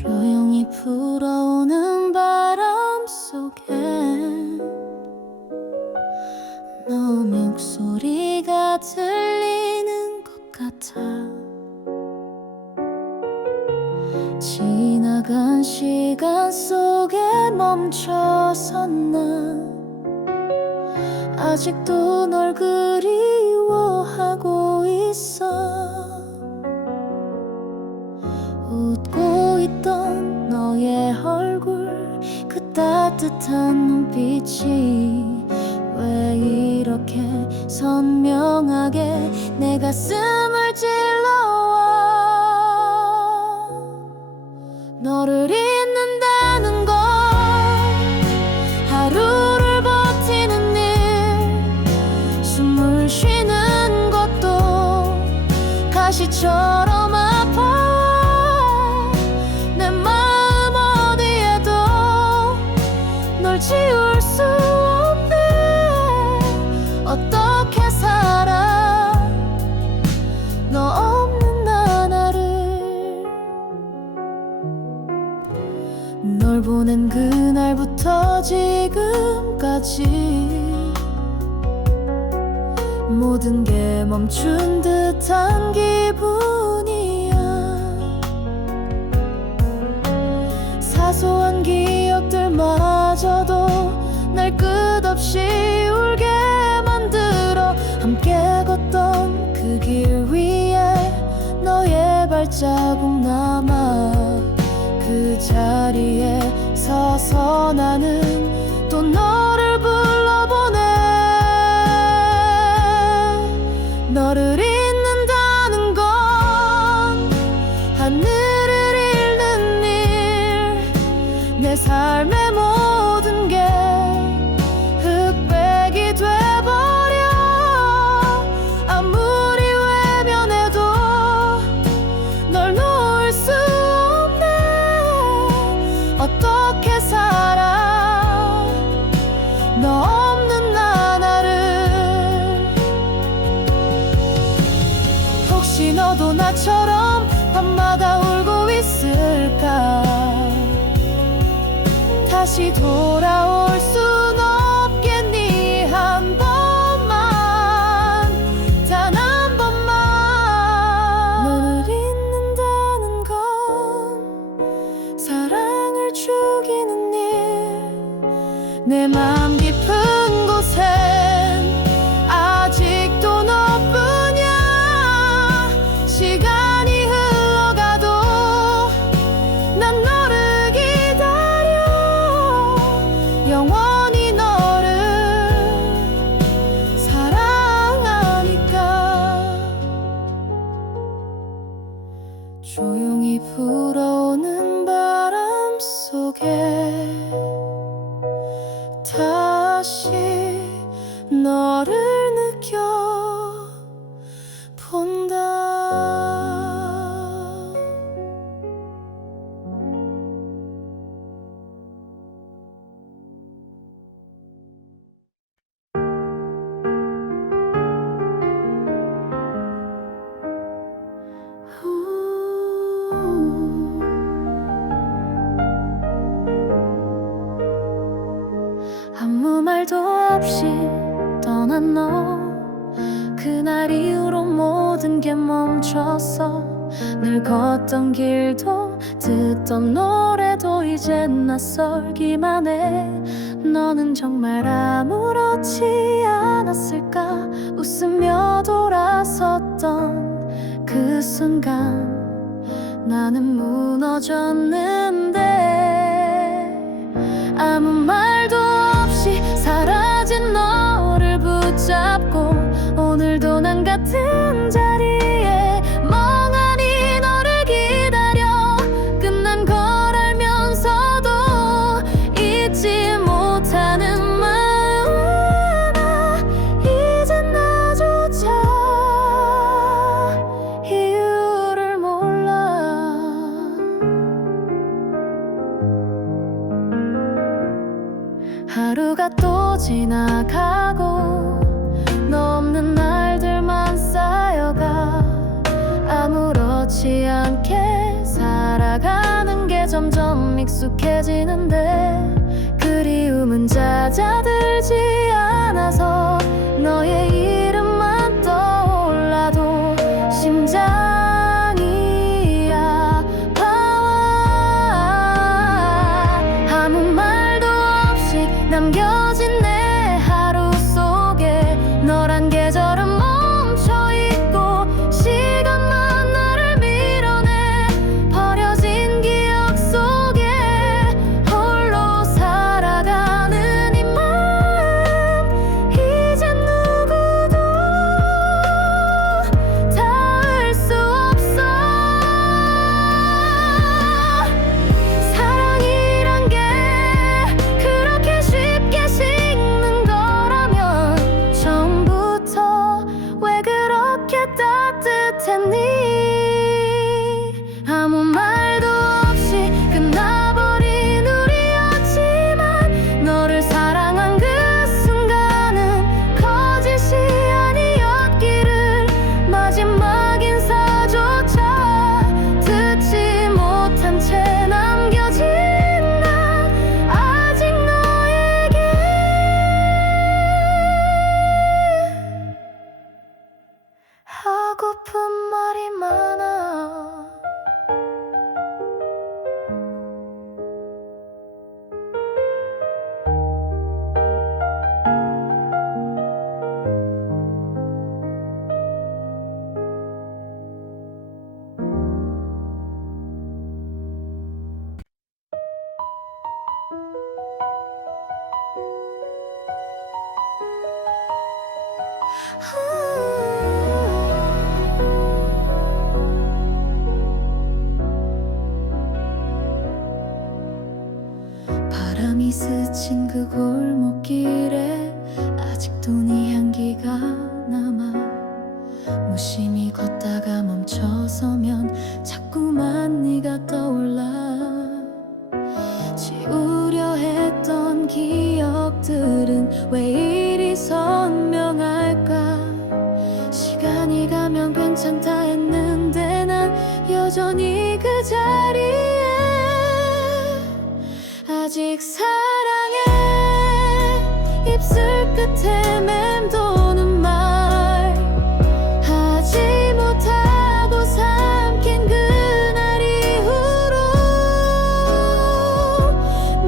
조용히 불어오는 바람 속에 너 목소리가 들리는 것 같아. 지나간 시간 속에 멈춰선 난 아직도 널 그리워하고 있어. 웃고 있던 너의 얼굴, 그 따뜻한 눈빛이 왜 이렇게 선명하게 내 가슴을 찔러와. 너를 잊는다는 건 하루를 버티는 일, 숨을 쉬는 것도 가시처럼 아파. 내 마음 어디에도 널 지울 수 없네. 어떻게 살아 너 없는 나날을. 널 보낸 그날부터 지금까지 모든 게 멈춘 듯한 기분이야. 사소한 기억들마저도 날 끝없이 울게 만들어. 함께 걷던 그 길 위에 너의 발자국 남아. 그 자리에 서서 나는 또 너를 불러보네. 너를 잊는다는 건 하늘을 잃는 일, 내 삶의 모든 게 흑백이 돼버려. 아무리 외면해도 널 놓을 수 없네. 어떻게 살아 너 없는 나날을. 혹시 너도 나처럼 밤마다 울고 있을까? 다시 돌아올 순 없겠니? 한 번만, 단 한 번만. 너를 잊는다는 건 사랑을 죽이는 일, 내 맘 깊은 곳엔 아직도 너뿐이야. 시간이 흘러가도 난 너를 기다려. 영원히 너를 사랑하니까. 조용히 불어오는 바람 속에 다시 너를 느껴본다. 아무 말도 없이 떠난 너, 그날 이후로 모든 게 멈췄어. 늘 걷던 길도 듣던 노래도 이젠 낯설기만 해. 너는 정말 아무렇지 않았을까? 웃으며 돌아섰던 그 순간 나는 무너졌는데. 아무 말도 없이 사라진 너를 붙잡고 오늘도 난 같은 자리에 멍하니 너를 기다려. 끝난 걸 알면서도 잊지 못하는 마음. 이젠 나조차 이유를 몰라. 하루가 또 지나가고 너 없는 날들만 쌓여가. 아무렇지 않게 살아가는 게 점점 익숙해지는데 그리움은 잦아들지 않아서 너의 이름만 떠올라도 심장이 아파와. 아무 말도 없이 남겨진 내 하루 속에 너란 계절은 멈춰있고 시간만 나를 밀어내. 버려진 기억 속에 홀로 살아가는 이 마음 이젠 누구도 닿을 수 없어. 사랑이란 게 그렇게 쉽게 식는 거라면 처음부터 왜 그렇게 따뜻했니? 아무 말도 없이 끝나버린 우리였지만 너를 사랑한 그 순간은 거짓이 아니었기를. 마지막 인사조차 듣지 못한 채 남겨진 난 아직 너에게 하고픈 말이 많아. 바람이 스친 그 골목길에 아직도 네 향기가 남아. 무심히 걷다가 멈춰서면 자꾸만 네가 떠올라. 지우려 했던 기억들은 왜 이리 선명할까? 시간이 가면 괜찮다 했는데 난 여전히 그 자리에. 아직 사랑해. 입술 끝에 맴도는 말 하지 못하고 삼킨 그날 이후로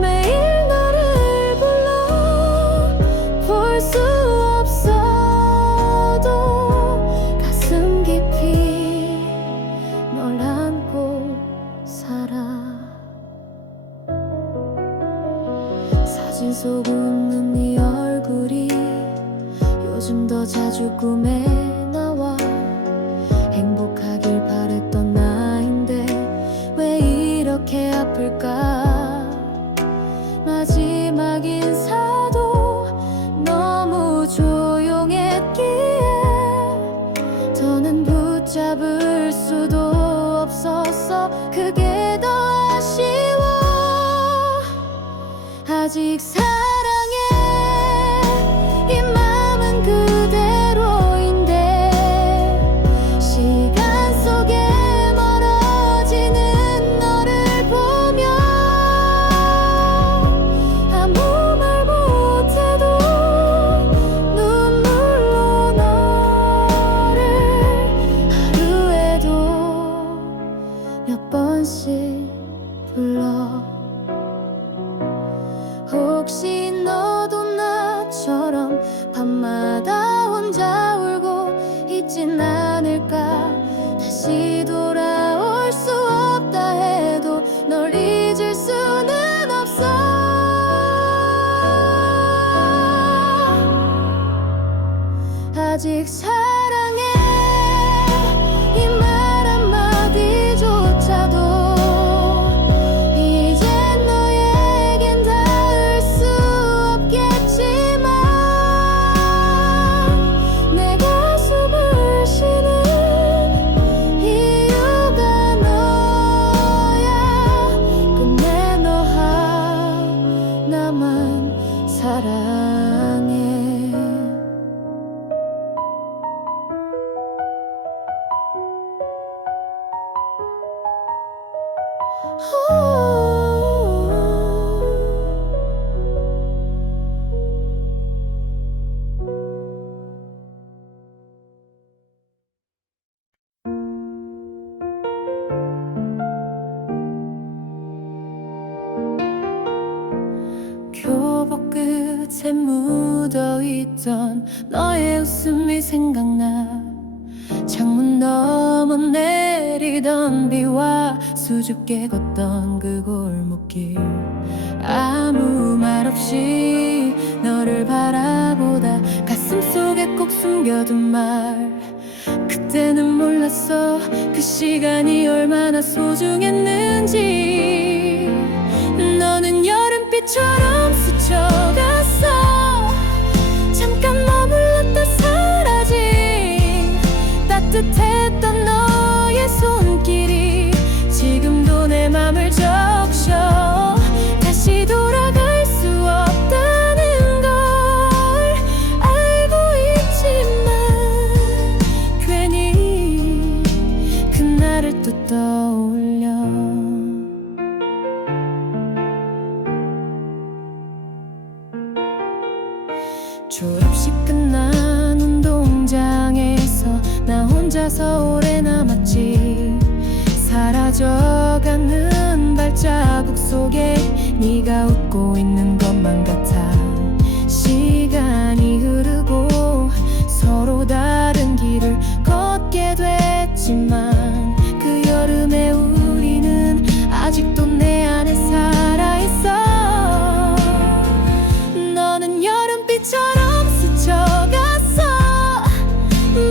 매일 너를 불러 볼 수 없어도 가슴 깊이 널 안고 살아. 사진 속 웃는 네 얼굴이 요즘 더 자주 꿈에 나와. 행복하길 바랬던 나인데 왜 이렇게 아플까? 마지막 인사도 너무 조용했기에 더는 붙잡을 수도 없었어. 그게 더 아쉬워. 아직 사랑해. 이 맘은 그대로인데 시간 속에 멀어지는 너를 보며 아무 말 못해도 눈물로 너를 하루에도 몇 번씩 불러. 혹시 너도 나처럼 밤마다 혼자 울고 있진 않을까? 다시 돌아올 수 없다 해도 널 잊을 수는 없어. 아직 사랑해. 이 말 한마디조차도 이젠 너에겐 닿을 수 없겠지만 내 가슴을 쉬는 이유가 너야. 끝내 너 하나만 사랑해. 오. 끝에 묻어있던 너의 웃음이 생각나. 창문 너머 내리던 비와 수줍게 걷던 그 골목길, 아무 말 없이 너를 바라보다 가슴속에 꼭 숨겨둔 말. 그때는 몰랐어 그 시간이 얼마나 소중했는지. 너는 여름빛처럼 스쳐갔어. 잠깐 머물렀다 사라진 따뜻했던 너의 손길이 지금도 내 맘을 적셔. 다시 돌아갈 수 없다는 걸 알고 있지만 괜히 그날을 또 떠올려. 졸업식 끝난 운동장에서 나 혼자서 오래 남았지. 사라져가는 발자국 속에 네가 웃고 있는 것만 같아. 시간이 흐르고 서로 다른 길을 걷게 됐지만 그 여름에 우리는 아직도 내 안에 살아있어. 너는 여름빛처럼 스쳐갔어.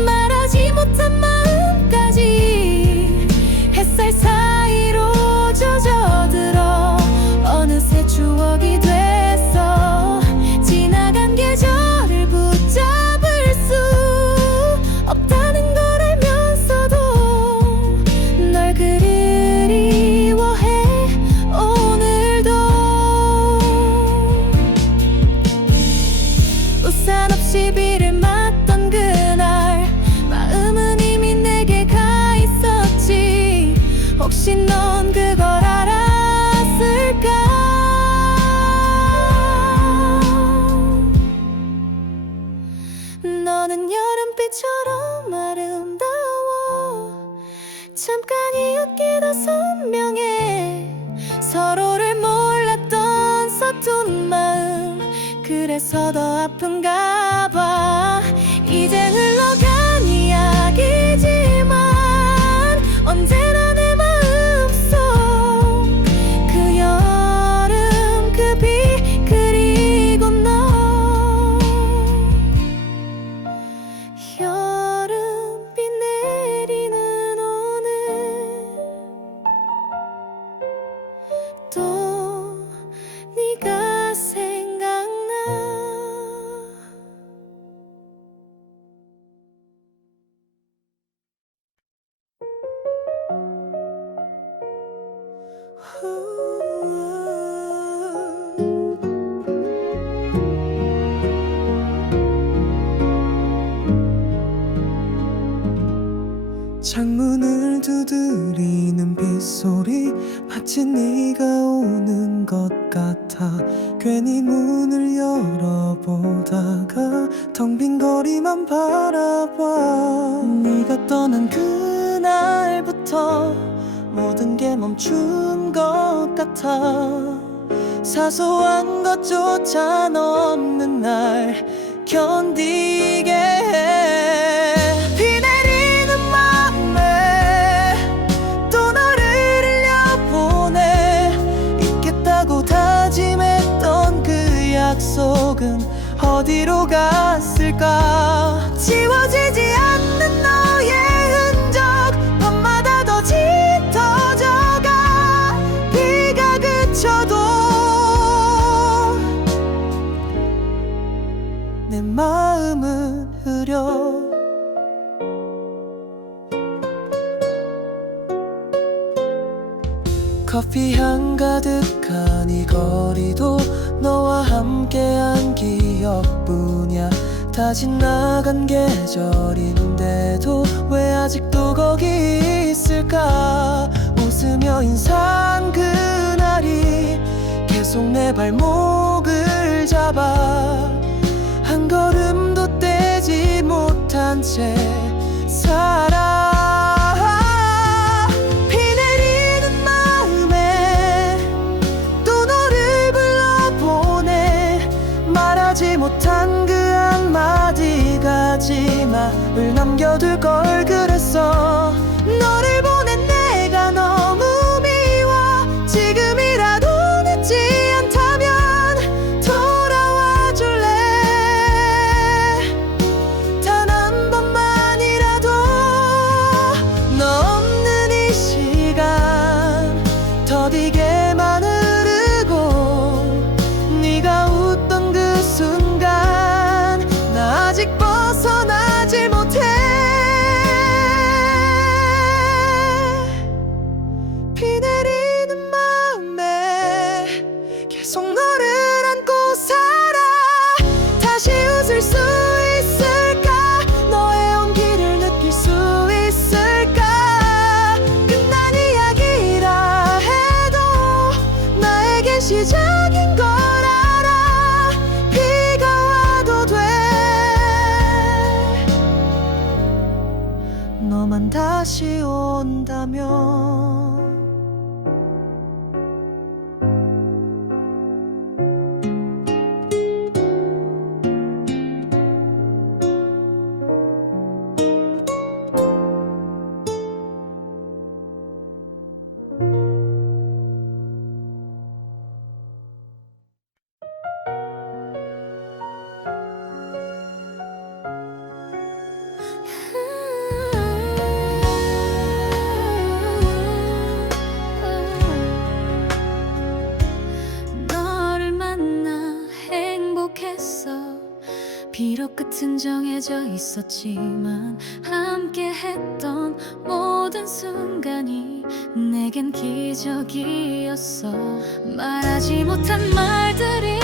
말하지 못한 마음까지 햇살 사이로 젖어들어 어느새 추억이 됐어. 지나간 계절을 붙잡을 수 없다는 걸 알면서도 널 그리워해 오늘도. 우산 없이 비를 맞던 그날 마음은 이미 내게 가 있었지. 혹시 넌 그걸 알았을까? 너는 여름빛처럼 아름다워. 잠깐이었기도 선명해. 서로를 몰랐던 서툰 마음, 그래서 더 아픈가 봐. 이제 흘러간 이야기지만 언제나 내 마음속 그 여름 그 비 그리고 너. 여름비 내리는 오늘 또 네가 생각나. 창문을 두드리는 빗소리 마치 네가 오는 것 같아. 괜히 문을 열어보다가 텅 빈 거리만 바라봐. 네가 떠난 그날부터 모든 게 멈춘 것 같아. 사소한 것조차 없는 날 견디게 해. 비 내리는 맘에 또 너를 흘려보내. 잊겠다고 다짐했던 그 약속은 어디로 갔을까. 지워지지 않는 너의 흔적 밤마다 더 짙어져가. 비가 그쳐도 내 마음은 흐려. 커피향 가득한 이 거리도 너와 함께한 기억뿐이야. 다 지나간 계절인데도 왜 아직도 거기 있을까. 웃으며 인사한 그날이 계속 내 발목을 잡아. 한 걸음도 떼지 못한 채 살아. 비 내리는 마음에 또 너를 불러보내. 말하지 시작인 걸 알아. 비가 와도 돼. 너만 다시 온다면. 너를 만나 행복했어. 비록 끝은 정해져 있었지만 함께 했던 모든 순간이 내겐 기적이었어. 말하지 못한 말들이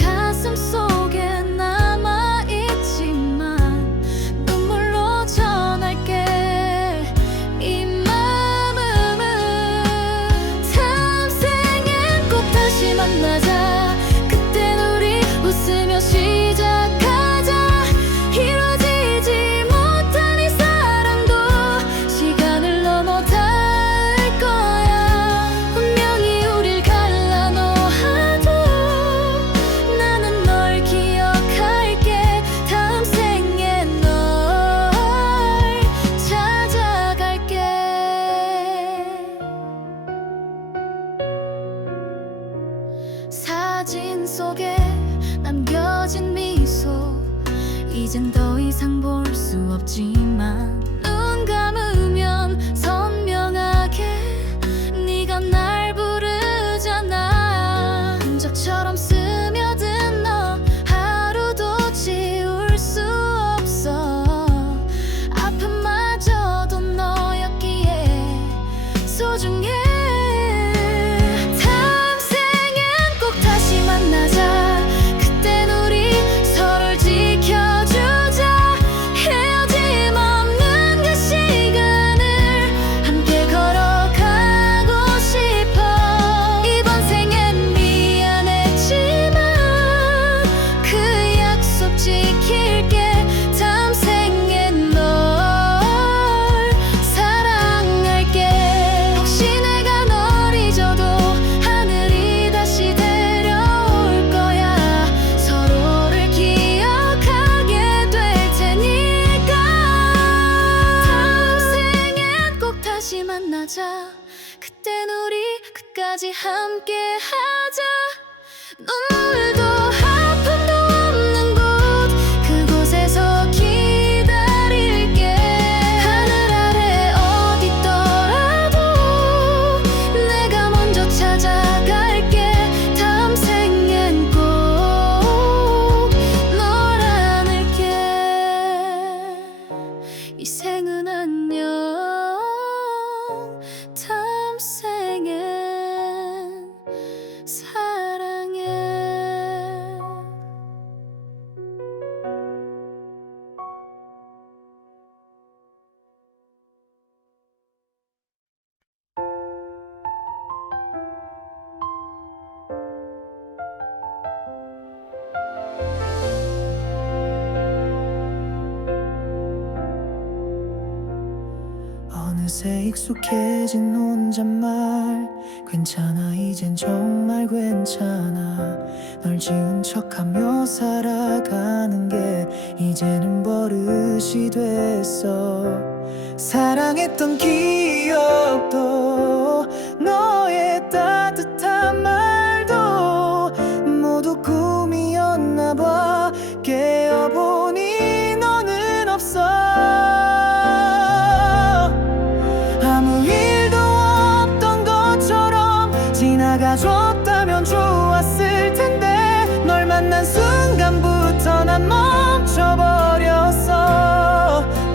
가슴 속에 남아있지만 눈물로 전할게. 이 마음은 다음 생엔 꼭 다시 만나자. 그땐 우리 웃으며 시작하자. 이루어지지 못한 이 사랑도 시간을 넘어 닿을 거야. 운명이 우릴 갈라놓아도 나는 널 기억할게. 다음 생엔 널 찾아갈게. 사진 속에 남겨진 미소 이젠 더 이상 볼 수 없지만 눈 감으면 선명하게 네가 날 부르잖아. 흔적처럼 스며든 너 하루도 지울 수 없어. 아픔마저도 너였기에 소중해. 다음 생엔 꼭 다시 만나자. 그땐 우리 서로를 지켜주자. 헤어짐 없는 그 시간을 함께 걸어가고 싶어. 이번 생엔 미안했지만 그 약속 지킬게. 다음 생엔 널 사랑할게. 혹시 내가 널 잊어도 하늘이 다시 데려올 거야. 서로를 기억하게 될 테니까. 다음 생엔 꼭 다시 만나자. 그땐 우리 끝까지 함께 하자. 눈물도 아픔도 없는 곳 그곳에서 기다릴게. 하늘 아래 어디 있더라도 내가 먼저 찾아갈게. 다음 생엔 꼭 널 안을게. 이 생은 안녕. 다음 생엔 사랑해. 어느새 익숙해진 혼잣말. 괜찮아 이젠 정말 괜찮아. 널 지운 척하며 살아가는 게 이제는 버릇이 됐어. 사랑했던 기억도 너의 따뜻한 말도 모두 꿈이었나 봐. 깨어보니 너는 없어. 아무 일도 없던 것처럼 지나가줬다면 좋았을 텐데. 널 만난 순간부터 난 멈춰버렸어.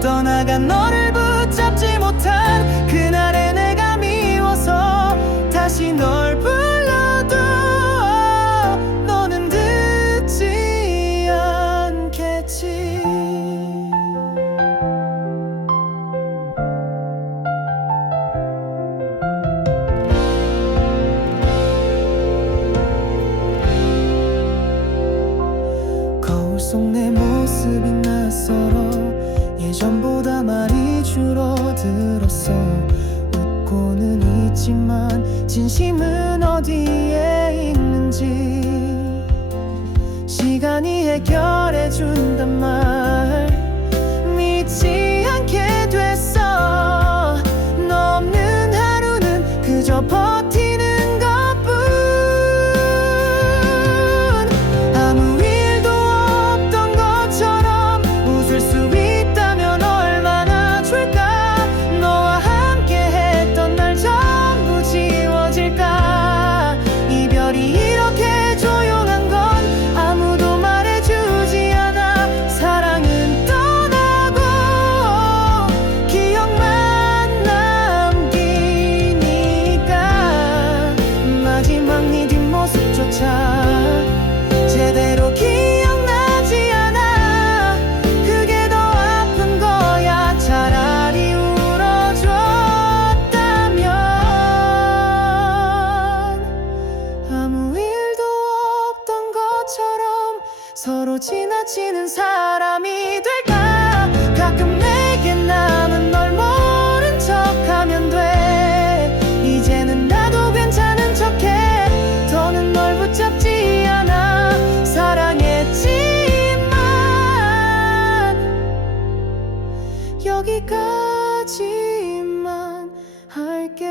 떠나간 너를 붙잡지 못한 그날의 내가 미워서 다시 널 불러도 너는 듣지 않겠지. 낯설어 예전보다 말이 줄어들었어. 웃고는 있지만 진심은 어디에 있는지 시간이 해결해준단 말 믿지 않게 됐어. 너 없는 하루는 그저 버티는 것뿐. 아무 일도 없던 것처럼 웃을 수 있다면 얼마나 좋을까. 너와 함께 했던 날 전부 지워질까. 이별이 이렇게 조용한 건 아무도 말해주지 않아. 사랑은 떠나고 기억만 남기니까 마지막 네 뒷모습조차 제대로 기억나지 않아. 그게 더 아픈 거야. 차라리 울어줬다면 아무 일도 없던 것처럼 서로 지나치는 사람이 될까. 가끔 내게 남은 널 모른 척하면 돼. 이제는 나도 괜찮은 척해. 더는 널 붙잡지 않아. 사랑했지만 여기까지만 할게.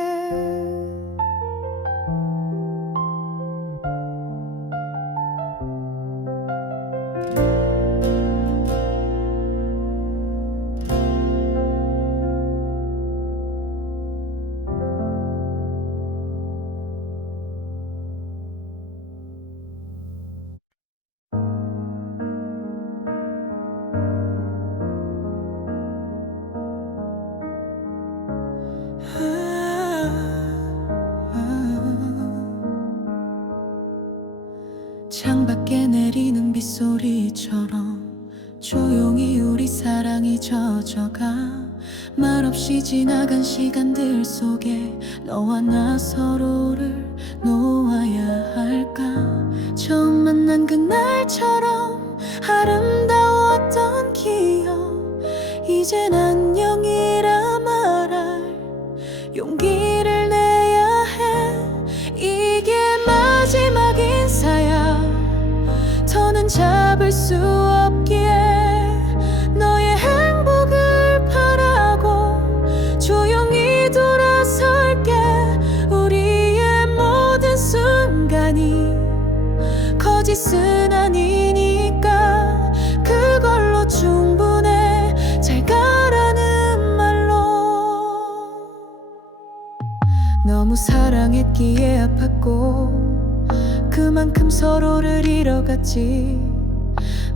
창밖에 내리는 빗소리처럼 조용히 우리 사랑이 젖어가. 말없이 지나간 시간들 속에 너와 나 서로를 놓아야 할까. 처음 만난 그날처럼 아름다웠던 기억 이젠 안녕이라 말할 용기를 내야 해. 이게 마지막 인사야. 더는 잡을 수 없기에 너의 행복을 바라고 조용히 돌아설게. 우리의 모든 순간이 거짓은 아니니까 그걸로 충분해. 잘 가라는 말로. 너무 사랑했기에 아팠고 그만큼 서로를 잃어갔지.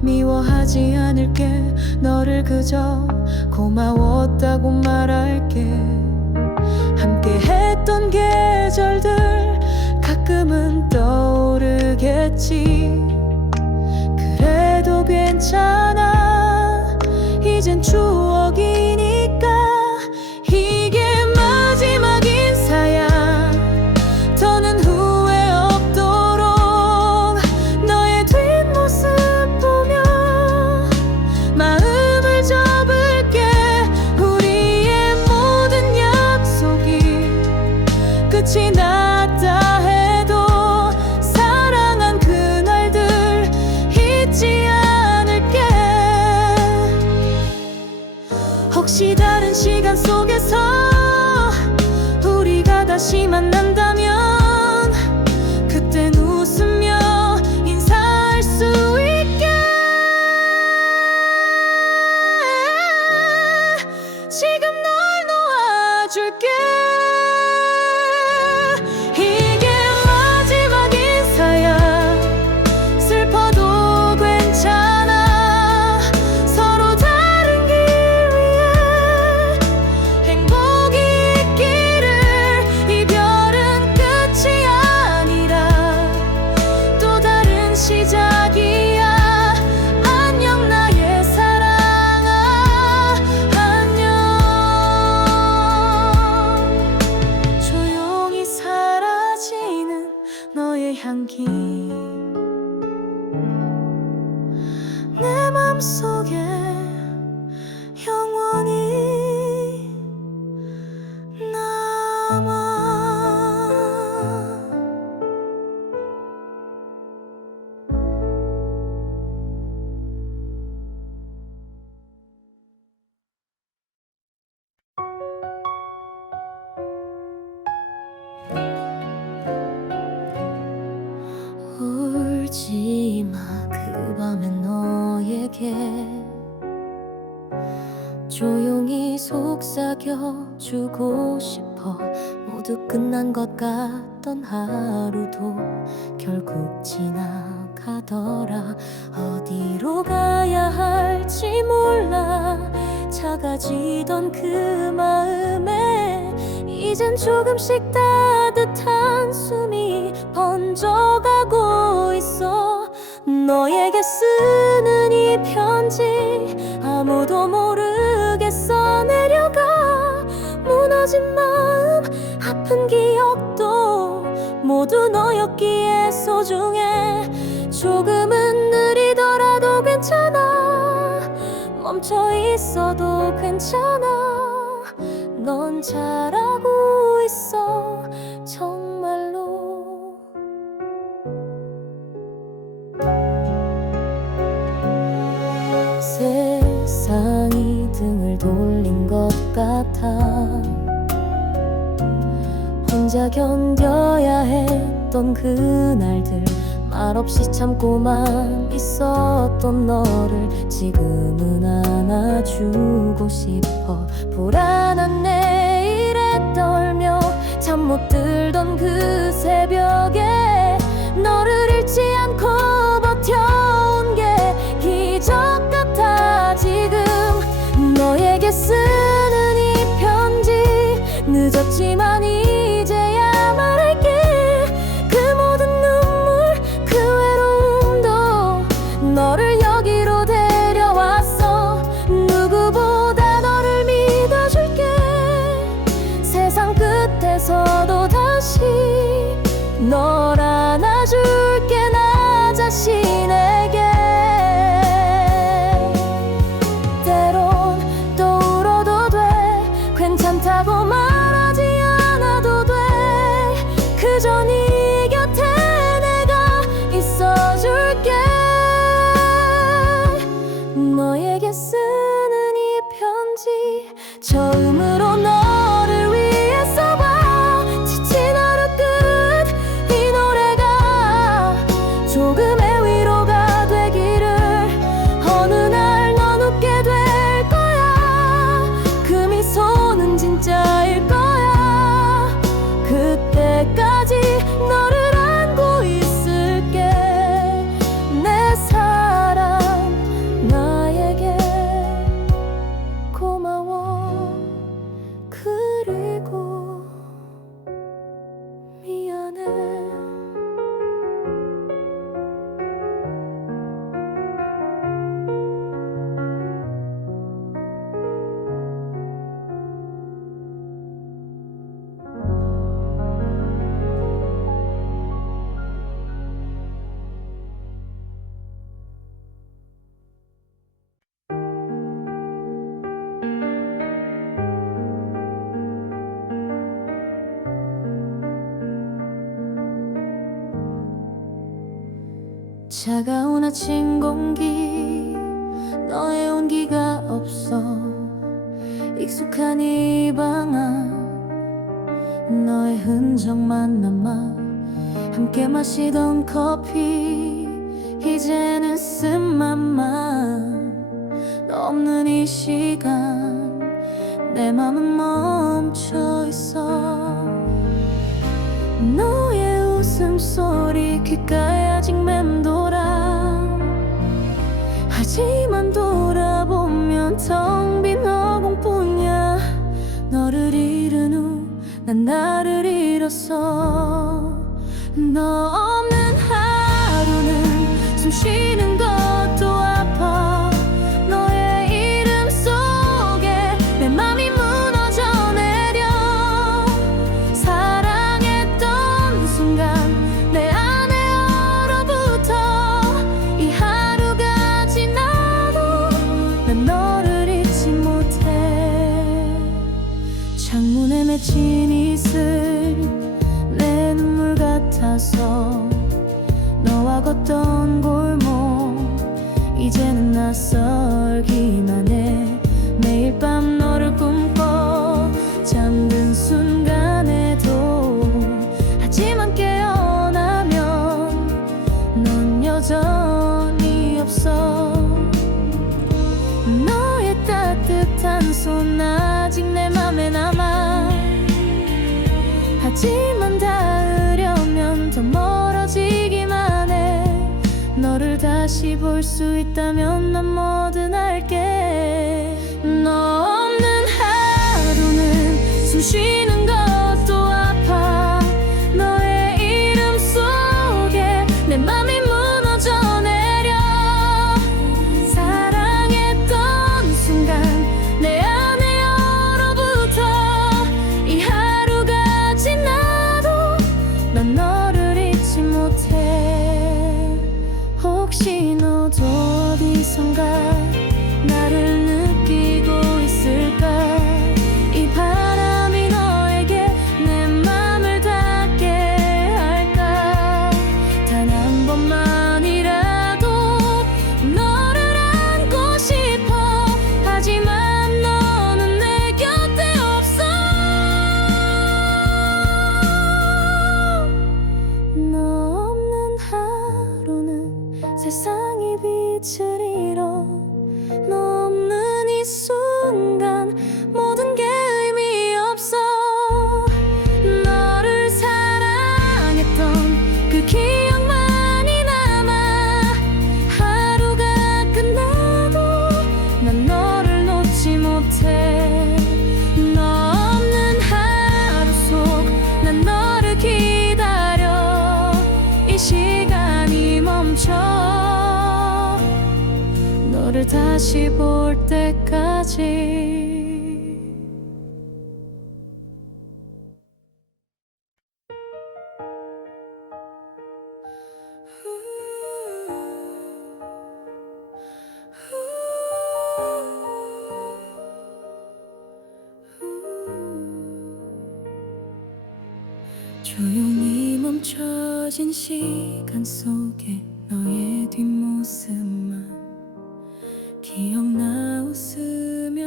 미워하지 않을게. 너를 그저 고마웠다고 말할게. 함께 했던 계절들 가끔은 떠오르겠지. 그래도 괜찮아. 이젠 추억이니까. 이게 마지막 인사야. 더는 후회 없도록 너의 뒷모습 보며 마음을 접을게. 우리의 모든 약속이 끝이 났다 해도 사랑한 그날들 잊지 않을게. 혹시 다른 시간 속에서 우리가 다시 만난다면 그땐 웃으며 인사할 수 있게. 지금 널 놓아줄게. 이게 마지막 인사야. 슬퍼도 괜찮아. 서로 다른 길 위에 행복이 있기를. 이별은 끝이 아니라 또 다른 시작이야. 안녕 나의 사랑아. 안녕. 조용히 사라지는 너의 향기 내 맘속에 사겨주고 싶어. 모두 끝난 것 같던 하루도 결국 지나가더라. 어디로 가야 할지 몰라 작아지던 그 마음에 이젠 조금씩 따뜻한 숨이 번져가고 있어. 너에게 쓰는 이 편지 아무도 모르게 써내려가. 무너진 마음 아픈 기억도 모두 너였기에 소중해. 조금은 느리더라도 괜찮아. 멈춰 있어도 괜찮아. 넌 잘하고 있어 정말로. 세상이 등을 돌린 것 같아. 혼자 견뎌야 했던 그날들, 말없이 참고만 있었던 너를 지금은 안아주고 싶어. 불안한 내일에 떨며 잠 못 들던 그 새벽에 너를 잃지 않고 버텨온 게 기적 같아. 지금 너에게 쓰는 이 편지 늦었지만 이제야 말할게. 그 모든 눈물 그 외로움도 너를 여기로 데려왔어. 누구보다 너를 믿어줄게. 세상 끝에서도 다시 널 안아줄게. 나 자신에게 때론 또 울어도 돼. 괜찮다고 말하지 않아도 돼. 그저 네 곁에 내가 있어줄게. 너에게 쓰는 이 편지 처음으로 너를 위해 써봐. 지친 하루 끝 이 노래가 조금의 위로가 되기를. 어느 날 넌 웃게 될 거야. 그 미소는 진짜일 거야. 그때까지 너를 안고 있을게. 내 사랑 나에게 고마워. 그리고 미안해. 차가운 아침 공기 너의 온기가 없어. 익숙한 이 방 안 너의 흔적만 남아. 함께 마시던 커피 이제는 쓴맛만. 너 없는 이 시간 내 맘은 멈춰 있어. 너의 웃음소리 귓가에 아직 맴돌아. 하지만 돌아보면 텅 빈 허공뿐이야. 너를 잃은 후 난 나를 잃었어. 너 없는 하루는 숨 쉬는 것도 아파. 너의 이름 속에 내 맘이 무너져 내려. 사랑했던 순간 내 안에 얼어붙어. 이 하루가 지나도 난 너를 잊지 못해. 창문에 맺힌 이슬 내 눈물 같아서. 너와 걷던 골목 이제는 낯설기만 해. 매일 밤 너를 꿈꿔 잠든 순간에도. 하지만 깨어나면 넌 여전히 없어. 너의 따뜻한 손 아직 내 맘에 다시 볼 수 있다면 난 뭐든 할게. 너 없는 하루는 숨 쉬는 것도 아파. 너의 이름 속에 내 맘이 무너져 내려. 사랑했던 순간 내 안에 얼어붙어. 이 하루가 지나도 난 너를 잊지 못해. 혹시 너도 어디선가 나를 느끼고 있을까? 이 바람이 너에게 내 맘을 닿게 할까? 단 한 번만이라도 너를 안고 싶어. 하지만 너는 내 곁에 없어. 너 없는 하루는 세상이 빛을 잃어. 너 없는 이 순간 모든 게 의미 없어. 너를 사랑했던 그 기억만이 남아. 하루가 끝나도 난 너를 놓지 못해. 너 없는 하루 속 난 너를 기다려. 이 시간이 멈춰. 너를 다시 볼 때까지. 조용히 멈춰진 시간 속에 너의 뒷모습만 기억나. 웃으며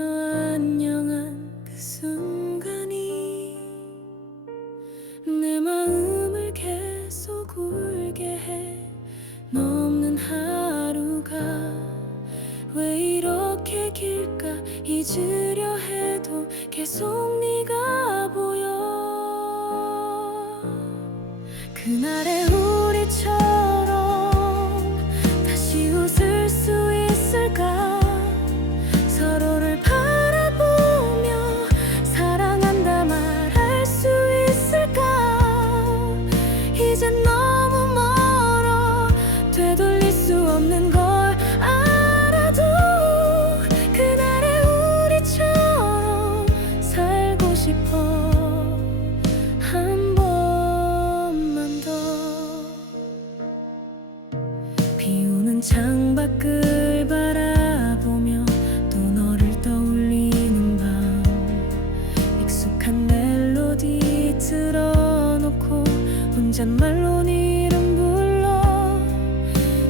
안녕한 그 순간이 내 마음을 계속 울게 해. 너 없는 하루가 왜 이렇게 길까? 잊으려 해도 계속 네가 보여. 그날의 우리처럼 다시 웃을 수 있을까? 서로를 바라보며 사랑한다 말할 수 있을까? 이젠 너무 멀어. 되돌릴 수 없는 걸 알아도 그날의 우리처럼 살고 싶어. 한 번만 더. 비 오는 창밖을 바라보며 또 너를 떠올리는 밤. 익숙한 멜로디 틀어놓고 혼잣말로 네 이름 불러.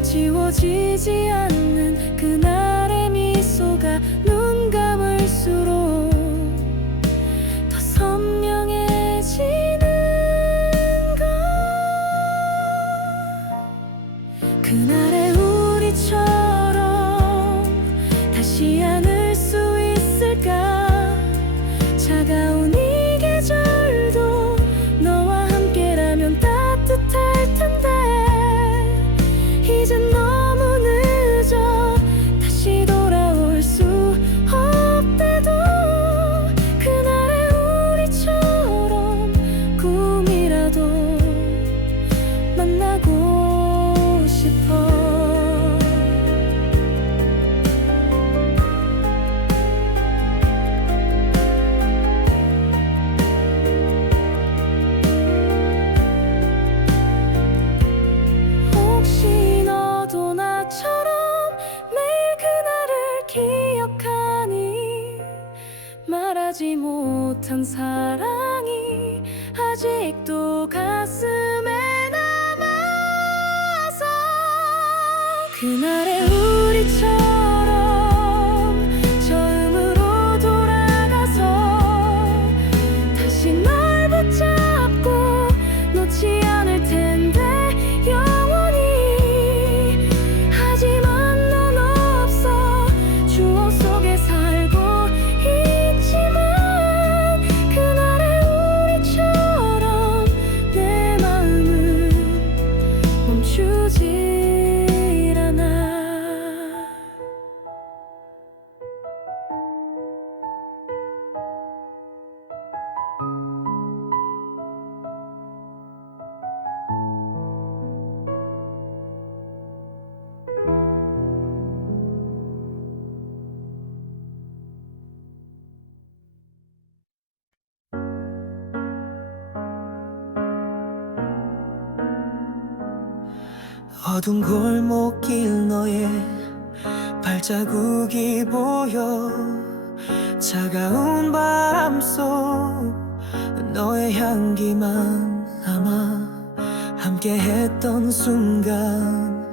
지워지지 않는 그날의 미소가 눈 감을수록 더 선명해지는 걸. 그날의 우리처럼 다시 안을 수 있을까? 차가운 이 계절도 너와 함께라면 따뜻할 텐데. 이젠 너무 늦어. 다시 돌아올 수 없대도 그날의 우리처럼 꿈이라도 만나고 싶어. 혹시 너도 나처럼 매일 그날을 기억하니? 말하지 못한 사랑이 아직도 가슴에 남아서. 그날의 우리처럼 처음으로 돌아가서 다시 널 붙잡고 놓지 않을 텐데 영원히. 하지만 넌 없어. 추억 속에 살고 있지만 그날의 우리처럼 내 마음은 멈추질 않아. 어두운 골목길 너의 발자국이 보여 차가운 바람 속 너의 향기만 남아 함께 했던 순간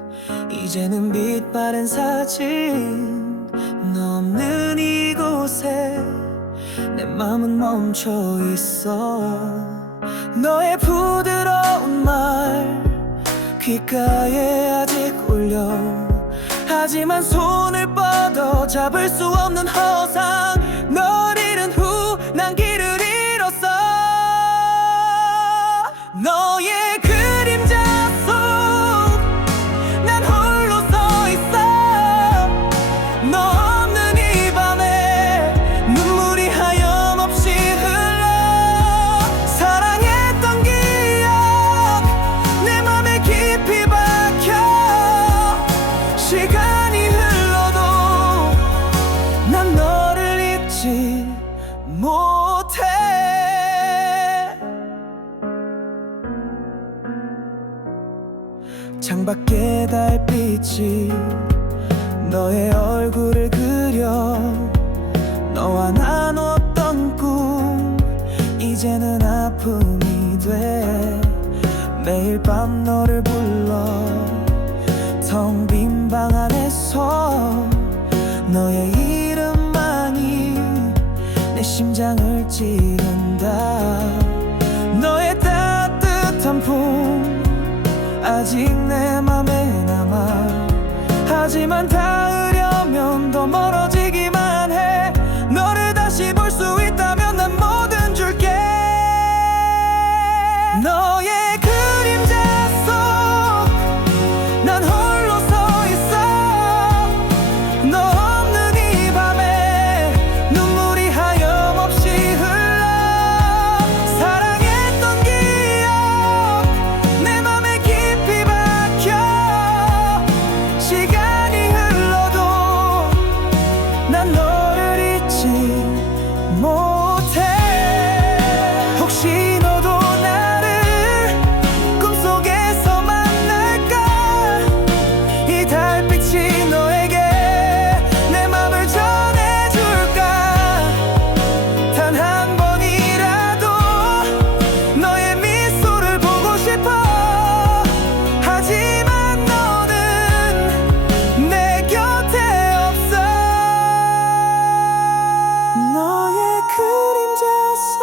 이제는 빛바랜 사진 너 없는 이곳에 내 맘은 멈춰 있어 너의 부드러운 말 귓가에 아직 울려 하지만 손을 뻗어 잡을 수 없는 허상 널 잃은 후 난 길을 잃었어 너의 그림자 속 난 홀로 서 있어 너 없는 이 밤에 눈물이 하염없이 흘러 사랑했던 기억 내 맘에 깊이 박혀 시간이 흘러도 난 너를 잊지 못해 창밖에 달빛이 너의 얼굴을 그려 너와 나눴던 꿈 이제는 아픔이 돼 매일 밤 너를 불러 텅 빈 방 안에서 너의 이름만이 내 심장을 찌른다 너의 따뜻한 품 아직 내 맘에 남아 하지만 닿으려면 더 멀어지기만 해 너를 다시 볼 수 있다면 난 뭐든 줄게 너의 그림자 속 난 홀로 서 있어 너 없는 이 밤에 눈물이 하염없이 흘러 사랑했던 기억 내 맘에 깊이 박혀 시간이 흘러도 난 너를 잊지 못해 혹시 너도 나를 꿈속에서 만날까 이 달빛이 너에게 내 맘을 전해줄까 단 한 번이라도 너의 미소를 보고 싶어 하지만 너는 내 곁에 없어 너의 그림자 속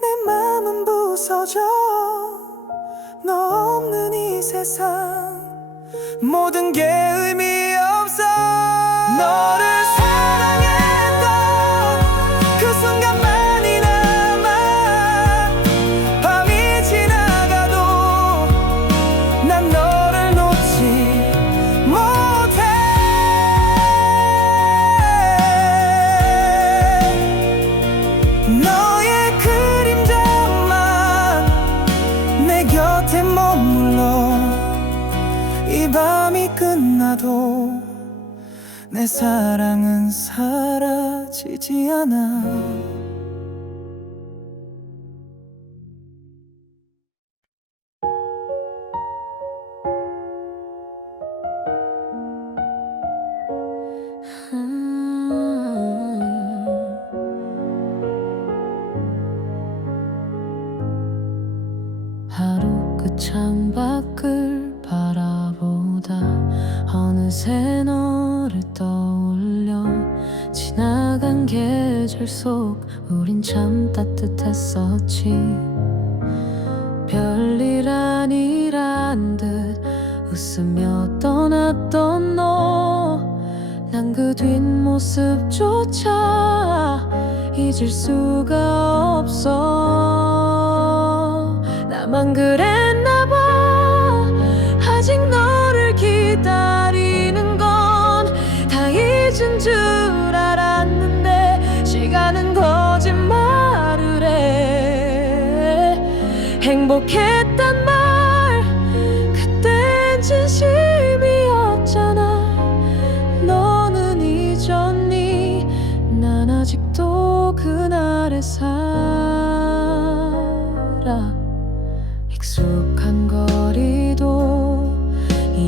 내 맘은 부서져 너 없는 이 세상 모든 게 의미 없어 너를 사랑했던 그 순간만이 남아 밤이 지나가도 난 너를 놓지 못해 너의 그림자만 내 곁에 머물러 이 밤이 끝나도 내 사랑은 사라지지 않아 하루 그 창밖을 바라보다 어느새 너를 떠올려 지나간 계절 속 우린 참 따뜻했었지 별일 아니란 듯 웃으며 떠났던 너 난 그 뒷모습조차 잊을 수가 없어 나만 그랬나 봐 아직 너를 기다리는 건 다 잊은 줄 알았는데 시간은 거짓말을 해 행복했단 말 그땐 진심이었잖아 너는 잊었니 난 아직도 그날에 살아 익숙한 거리도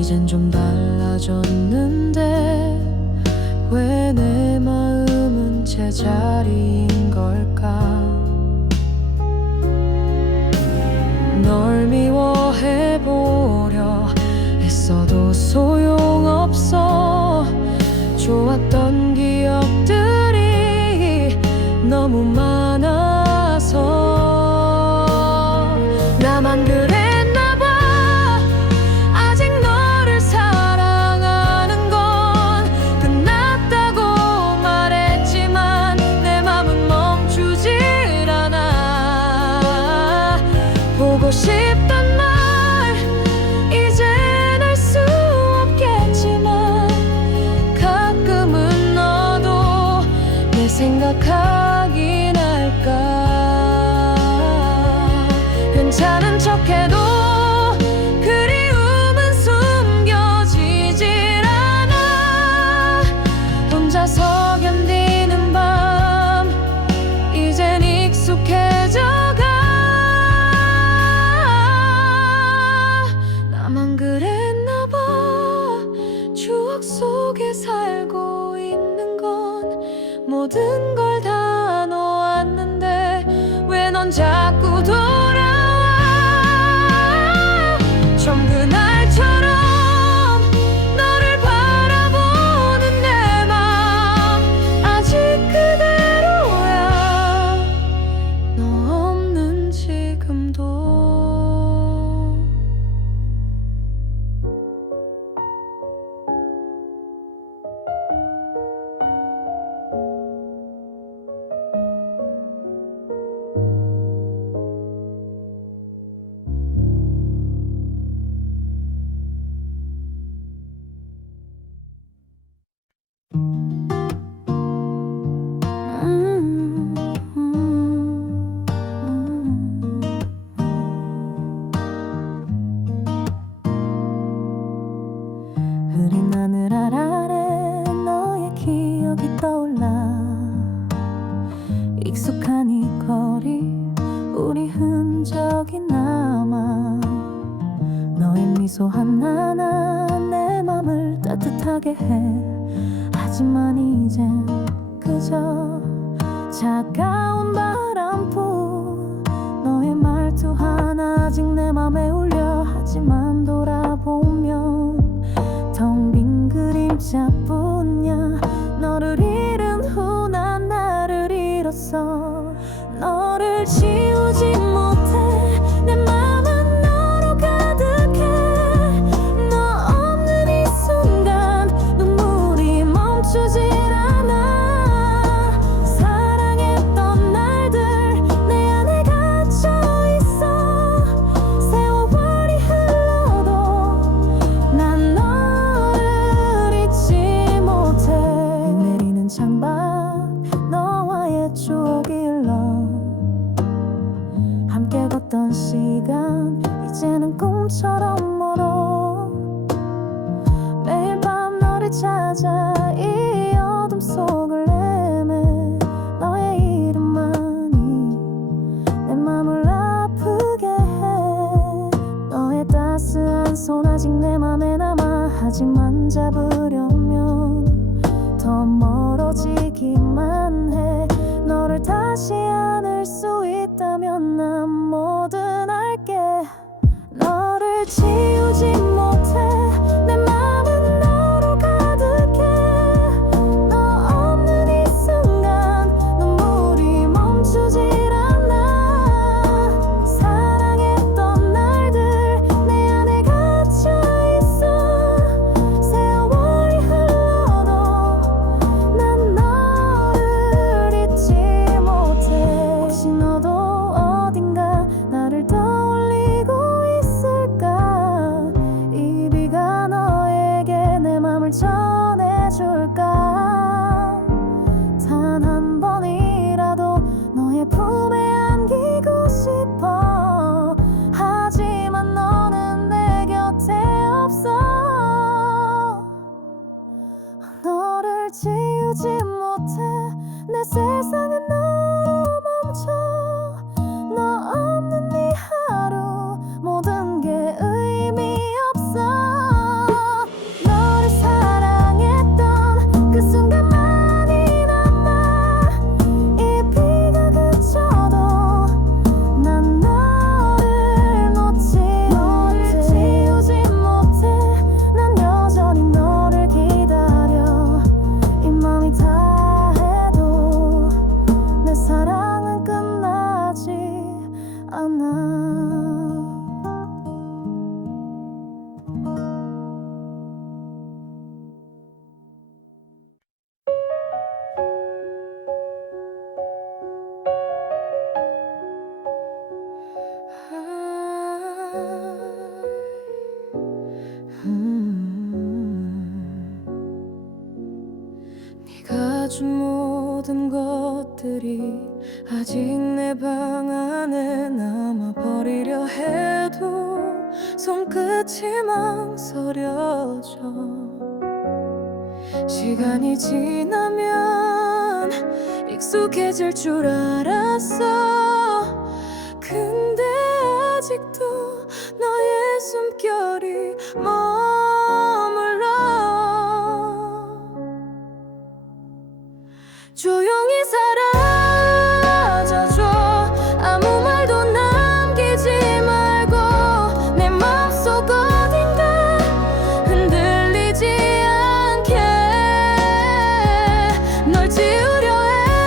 이젠 좀 달라졌는데 왜 내 마음은 제자리인 걸까? 널 미워해보려 애써도 소용없어. 좋았던 기억들이 너무 많아서 나만 그랬나봐. 아직 너를 사랑하는 건 끝났다고 말했지만 내 맘은 멈추질 않아. 보고 싶단 말 이젠 할 수 없겠지만 가끔은 너도 내 생각하긴 할까. 괜찮은 척해도 그리움은 숨겨지질 않아. 혼자서 견디는 밤 이젠 익숙해져가. 나만 그랬나 봐. 추억 속에 살고 있는 건 모든 걸 다 놓았는데 왜 넌 자꾸 돌아와. 좀 그날처럼 너를 바라보는 내 맘 아직 그대로야. 너 없는 지금도. 흐린 하늘 아래 너의 기억이 떠올라. 익숙한 이 거리 우리 흔적이 남아. 너의 미소 하나하나 내 맘을 따뜻하게 해. 하지만 이젠 그저 차가운 바람뿐. 너의 말투 하나 아직 내 맘에 울려. 하지만 돌아보면 텅 빈 그림자뿐이야. 너를 잃은 후 난 나를 잃었어. 너를 지우지 못해. 내 맘은 너로 가득해. 너 없는 이 순간 눈물이 멈추질 않아. 사랑했던 날들 내 안에 갇혀 있어. 세월이 흘러도 난 너를 잊지 못해. 내리는 창밖 너와의 추억이 흘러. 함께 걷던 시간 이제는 꿈처럼 멀어. 매일 밤 너를 찾아 이 어둠 속을 헤매. 너의 이름만이 내 맘을 아프게 해. 너의 따스한 손 아직 내 맘에 남아. 하지만 잡으려면 더 멀어지기만 해. 너를 다시 안을 수 있다면 난 뭐든 할게. 너를 지우지 못해. 내 맘은 너로 가득해. 너 없는 이 순간 눈물이 멈추질 않아. 사랑했던 날들 내 안에 갇혀 있어. 세월이 흘러도 난 너를 잊지 못해. 혹시 너도 어딘가 나를 떠올리고 있을까? 준 모든 것들이 아직 내 방 안에 남아버리려 해도 손끝이 망설여져. 시간이 지나면 익숙해질 줄 알았어. 근데 아직도 너의 숨결이 머물러. 조용히 사라져줘. 아무 말도 남기지 말고 내 맘속 어딘가 흔들리지 않게. 널 지우려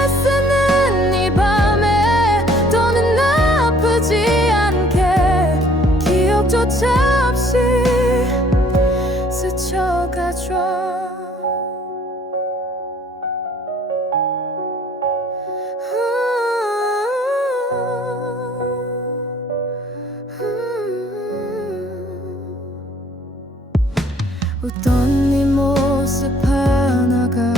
애쓰는 이 밤에 더는 아프지 않게 기억조차 없이 스쳐가줘. 웃던 네 모습 하나가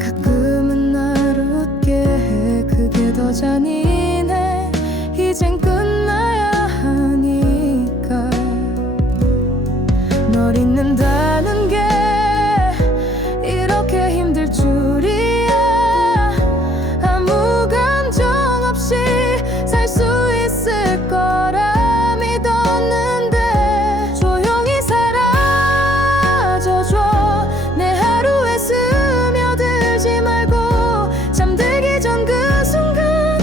가끔은 날 웃게 해. 그게 더 잔인해. 이젠 끝나야 하니까. 널 잊는다는 게 이렇게 힘들 줄이야. 아무 감정 없이 살 수 있을 거라 믿었는데. 조용히 사라져줘. 내 하루에 스며들지 말고 잠들기 전 그 순간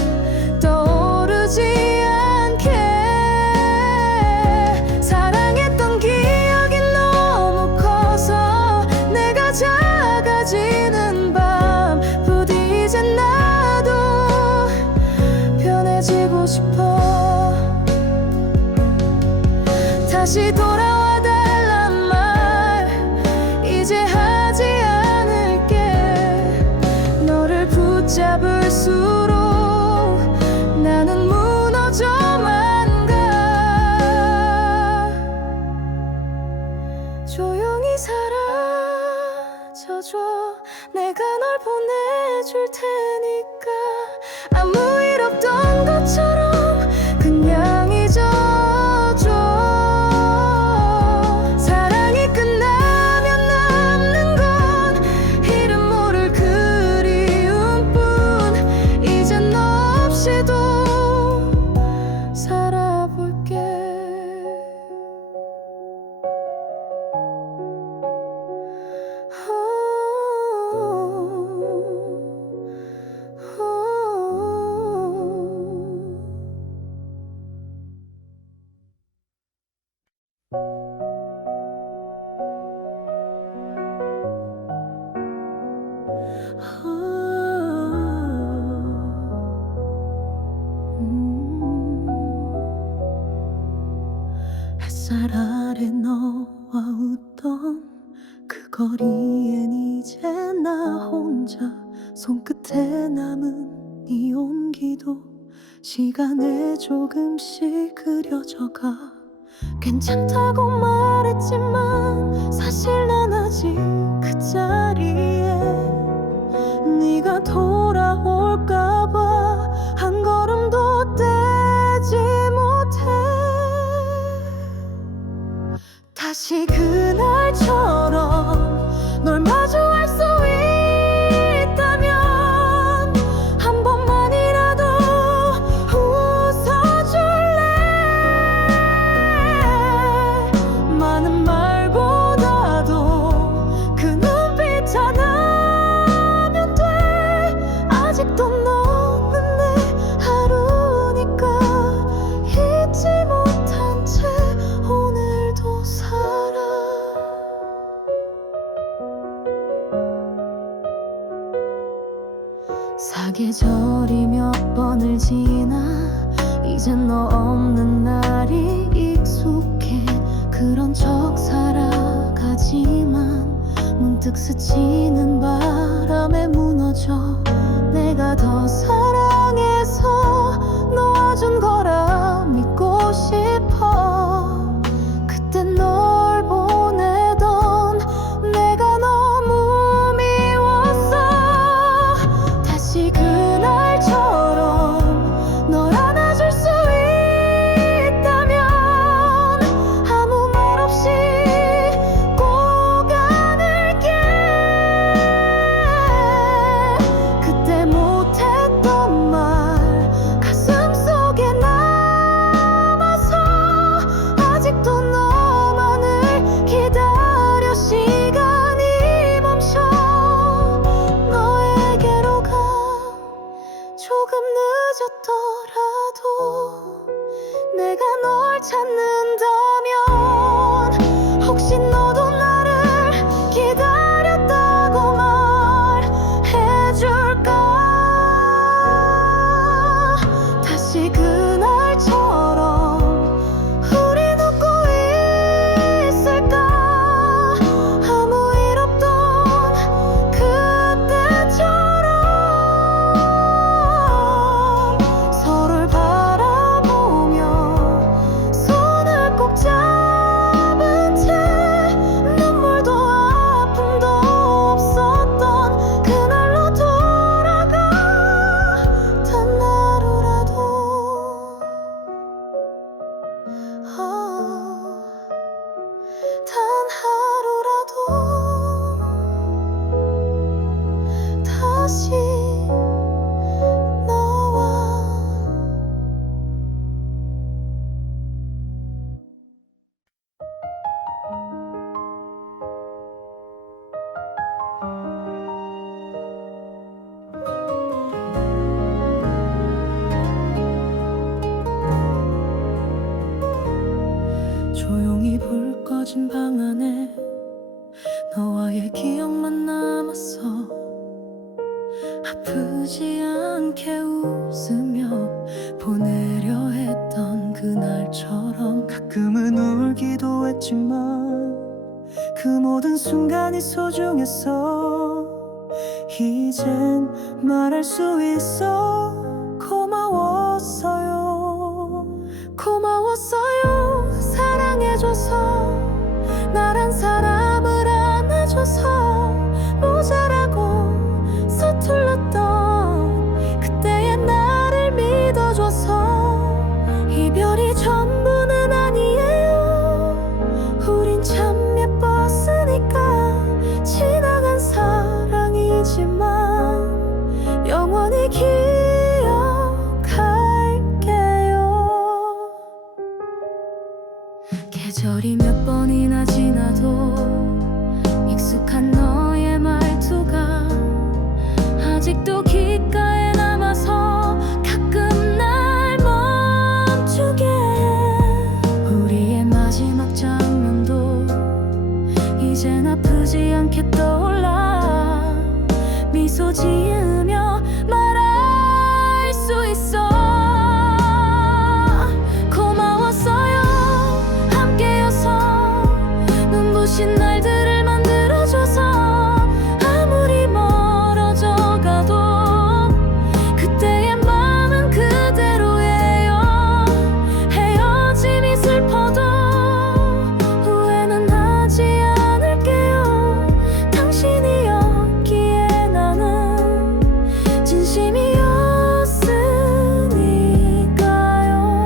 떠오르지 않게. 사랑했던 기억이 너무 커서 내가 작아지는 밤. 부디 이젠 나도 편해지고 싶어. 다시 돌아와 달란 말 이제 하지 않을게. 너를 붙잡을수록 나는 무너져만 가. 조용히 사라져줘. 내가 널 보내줄 테니까. 아무 일 없던 것처럼 그냥 잊어줘. 사랑이 끝나면 남는 건 이름 모를 그리움뿐. 이젠 너 없이도 살아볼게. 햇살 아래 너와 웃던 그 거리엔 이제 나 혼자. 손끝에 남은 네 온기도 시간에 조금씩 그려져가. 괜찮다고 말했지만 사실 난 아직 그 자리에. 네가 돌아올까봐 한 걸음도 떼지 못해. 다시 그날처럼 널 마주할 수 있다면 한 번만이라도 웃어줄래. 많은 말보다도 그 눈빛 하나면 돼. 아직도 너는 내 하루니까. 잊지 못한 채 오늘도 살아. 사계절이 몇 번을 지나 이젠 너 없는 날이 익숙해. 그런 척 살아가지만 문득 스치는 바람에 무너져. 내가 더 사랑해서 놓아준 거라 믿고 싶어. 그때 널 보내던 내가 너무 미웠어. 조용히 불 꺼진 방 안에 너와의 기억만 남았어. 아프지 않게 웃으며 보내려 했던 그날처럼 가끔은 울기도 했지만 그 모든 순간이 소중했어. 이젠 말할 수 있어. 고마웠어요. 고마웠어요. 사랑해줘서 나란 사람을 안아줘서 모자라고 서툴렀던 그때의 나를 믿어줘서. 이별이 전부는 아니에요. 우린 참 예뻤으니까. 지나간 사랑이지만 영원히 기억할게요. 계절이 몇 번이나 지나도 익숙한 너의 말투가 아직도 귓가에 남아서 가끔 날 멈추게 해. 우리의 마지막 장면도 이젠 아프지 않게 떠올라. 미소 지으며 말할 수 있어. 고마웠어요. 함께여서 눈부신 날들을 만들어줘서. 아무리 멀어져 가도 그때의 마음은 그대로예요. 헤어짐이 슬퍼도 후회는 하지 않을게요. 당신이었기에 나는 진심이었으니까요.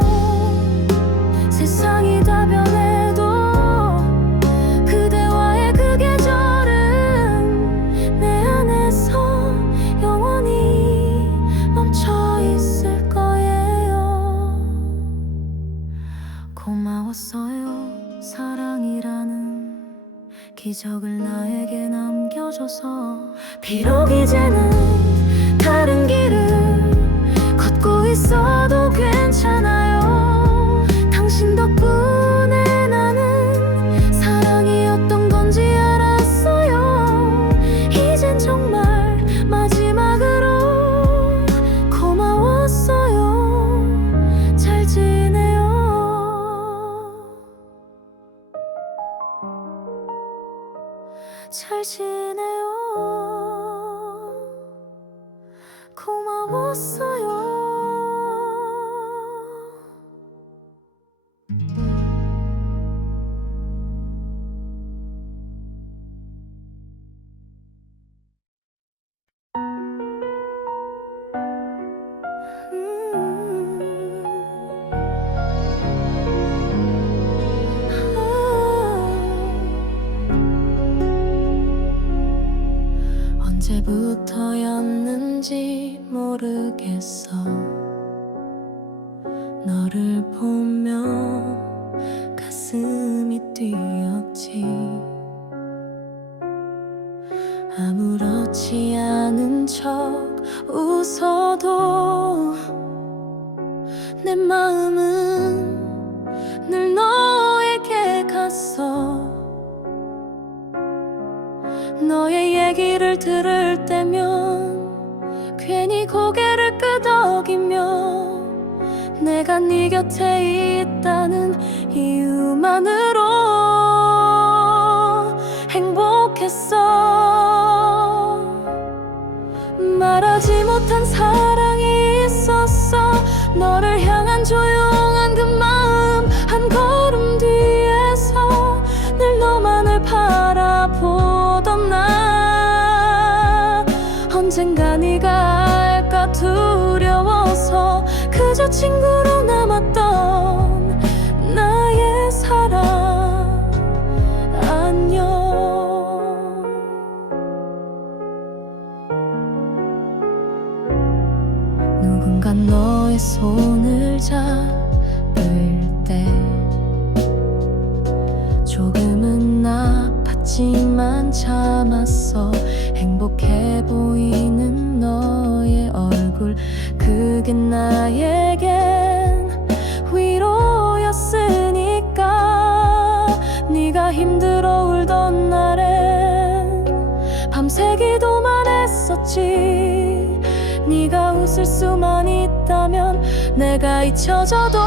세상이 다 변해도 그대와의 그 계절은 내 안에서 영원히 멈춰 있을 거예요. 고마웠어요. 사랑이라는 기적을 나에게 남겨줘서. 비록 이제는 다른 길을 걷고 있어도 괜찮아요. 당신 덕분에 나는 사랑이었던 건지 알았어요. 이젠 정말 마지막으로 고마웠어요. 잘 지내요. 잘 지내요. 고마웠어요. 언제부터였는지 모르겠어. 너를 보면 가슴이 뛰었지. 아무렇지 않은 척 웃어도 내 마음은 늘 너에게 갔어. 너의 얘기를 들을 때면 괜히 고개를 끄덕이며 내가 네 곁에 있다는 이유만으로 행복했어. 말하지 못한 사랑이 있었어. 너를 향한 조용한 그 마음. 한 걸음 뒤에서 늘 너만을 바라보던 나. 언젠가 네가 알까 두려워서 그저 친구로 남았던 나의 사랑. 안녕. 누군가 너의 손을 잡을 때 조금은 아팠지만 참았어. 행복해 보이는 너의 얼굴, 그게 나에겐 위로였으니까. 네가 힘들어 울던 날엔 밤새 기도만 했었지. 네가 웃을 수만 있다면 내가 잊혀져도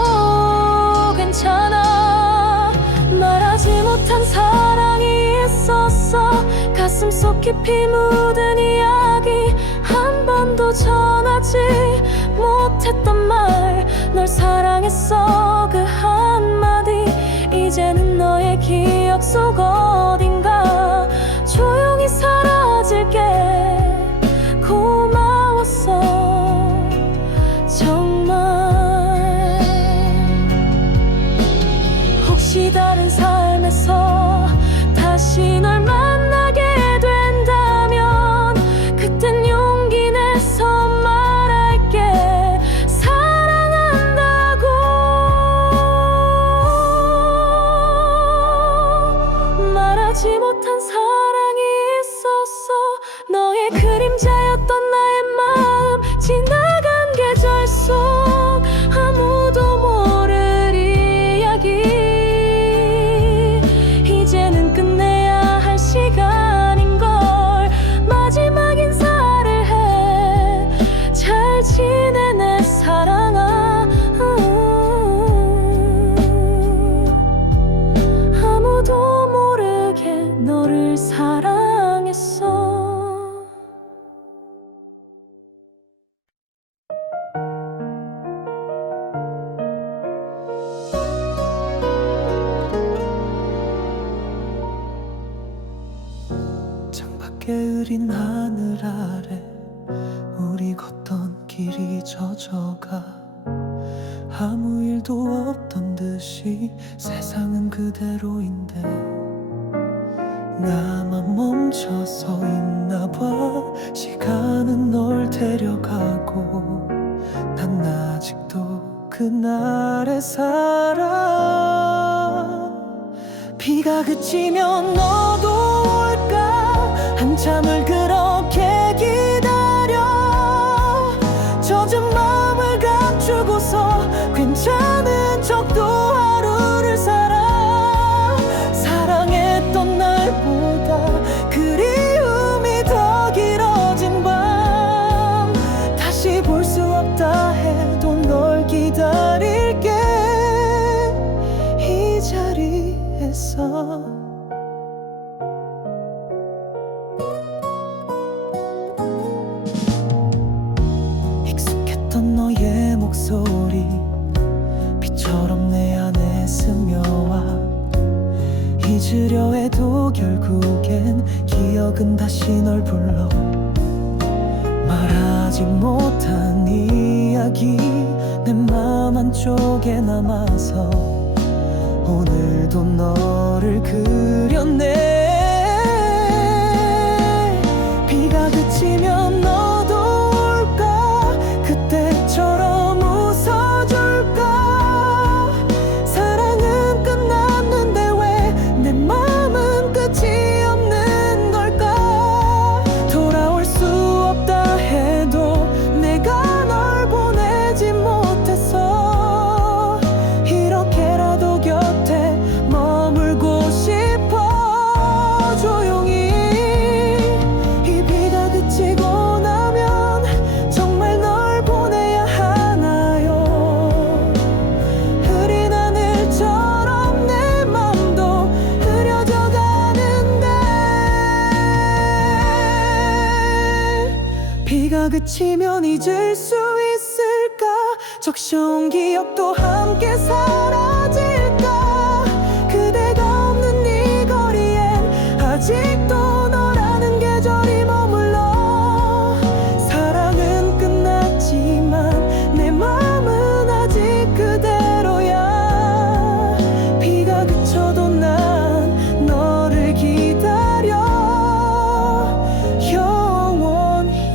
괜찮아. 말하지 못한 사랑이 있었어. 가슴속 깊이 묻은 이야기 한 번도 전하지 못했단 말. 널 사랑했어 그 한마디 이제는 너의 기억 속 어딘가 조용히 사라질게. 고마웠어 정말. 혹시 다른 삶에서 다시 널 만나게 된다면 그땐 용기 내서 말할게. 사랑한다고. 말하지 못한 사랑이 있었어. 너의 그림자였던 나의 마음 지나간 계절 속 아무도 모를 이야기. 이제는 끝내야 할 시간인걸. 마지막 인사를 해. 잘 지내 내 사랑아. 아무도 모르게 너를 사랑했어. 창밖에 흐린 하늘 아래 우리 걷던 길이 젖어가. 아무 일도 없던 듯이 세상은 그대로인데 나만 멈춰 서 있나 봐. 시간은 널 데려가고 난 아직도 그날에 살아. 비가 그치면 너도 올까. 한참을 그렇게 기다려. 젖은 마음을 감추고서 괜찮은 척도 하루를 살아. 사랑했던 날보다 그리움이 더 길어진 밤. 다시 볼 수 없다 해도 널 기다릴게. 이 자리에서 익숙했던 너의 목소리 빛처럼 내 안에 스며와. 잊으려 해도 결국엔 기억은 다시 널 불러. 말하지 못한 이야기 내 맘 한쪽에 남아서 오늘도 너를 그렸네. 비가 그치면 너도 올까. 그때처럼 웃어줄까. 사랑은 끝났는데 왜 내 맘은 끝이 없는 걸까. 돌아올 수 없다 해도 내가 널 보내지 못했어. 이렇게라도 곁에 머물고 싶어. 조용히 이 비가 그치고 나면 정말 널 보내야 하나요. 흐린 하늘처럼 내 맘도 흐려져 가는데 비가 그치면 잊을 수 있을까. 적셔온 기억도 함께 사라질까. 그대가 없는 이 거리엔 아직도 너라는 계절이 머물러. 사랑은 끝났지만 내 맘은 아직 그대로야. 비가 그쳐도 난 너를 기다려 영원히.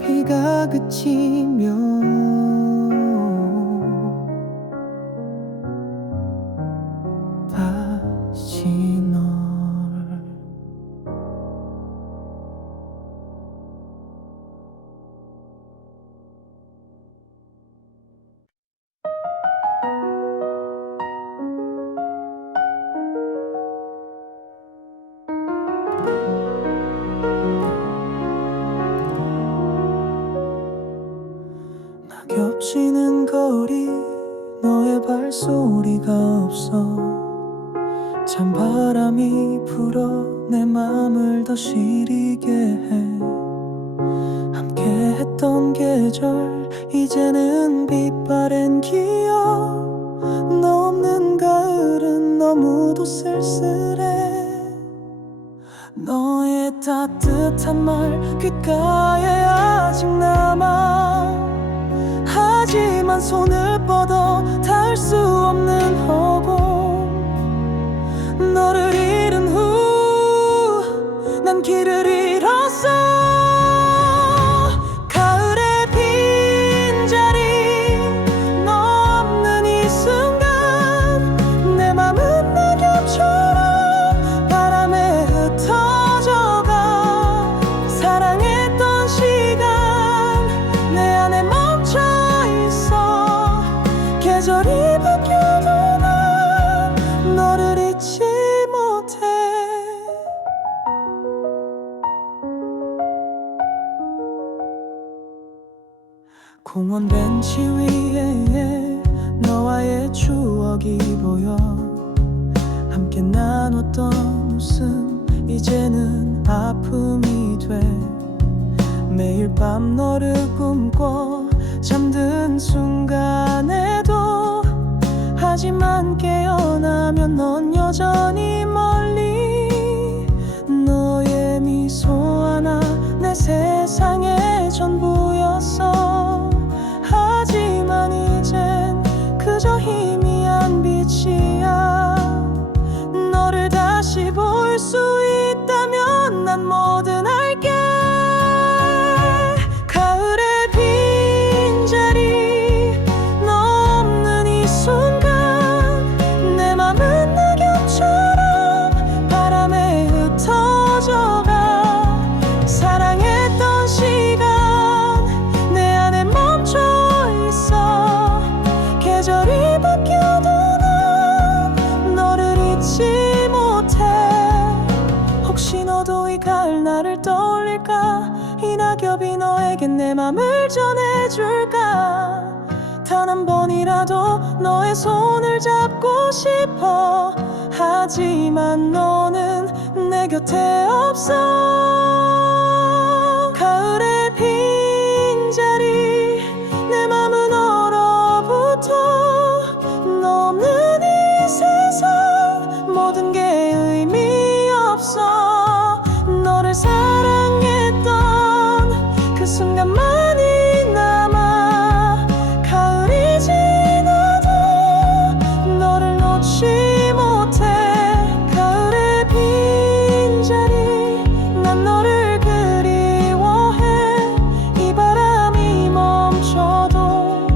비가 그치면 겹치는 거리 너의 발소리가 없어 찬바람이 불어 내 맘을 더 시리게 해 함께 했던 계절 이제는 빛바랜 기억 너 없는 가을은 너무도 쓸쓸해 너의 따뜻한 말 귓가에 아직 남아 하지만 손을 뻗어 닿을 수 없는 허공 너를 잃은 후 난 길을 잃었어 가을의 빈자리 너 없는 이 순간 내 맘은 낙엽처럼 바람에 흩어져가 사랑했던 시간 내 안에 멈춰 계절이 바뀌어도 난 너를 잊지 못해 공원 벤치 위에 너와의 추억이 보여 함께 나눴던 웃음 이제는 아픔이 돼 매일 밤 너를 꿈꿔 잠든 순간에도 하지만 깨어나면 넌 여전히 멀리 너의 미소 하나 내 세상의 전부였어 하지만 이젠 그저 희미한 빛이야 너를 다시 볼 수 있다면 난 뭐든 할게 가을의 빈자리 너 없는 이 순간 내 맘은 낙엽처럼 바람에 흩어져가 사랑했던 시간 내 안에 멈춰 있어 계절이 바뀌어도 난 너를 잊지 못해 혹시 너도 이 가을 나를 떠올릴까 이 낙엽이 너에게 내 맘을 전해줄까 단 한 번이라도 너의 손을 잡고 싶어 하지만 너는 내 곁에 없어 가을의 빈자리 내 맘은 얼어붙어 너 없는 이 세상 모든 게 의미 없어 너를 사랑했던 그 순간만이 남아 가을이 지나도 너를 놓지 못해 가을의 빈자리 난 너를 그리워해 이 바람이 멈춰도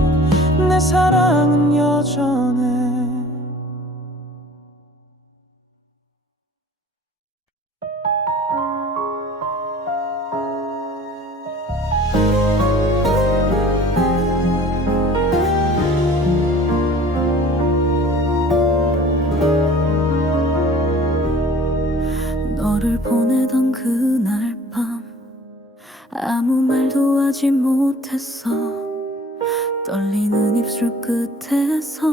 내 사랑은 여전해 너를 보내던 그날 밤 아무 말도 하지 못했어 떨리는 입술 끝에서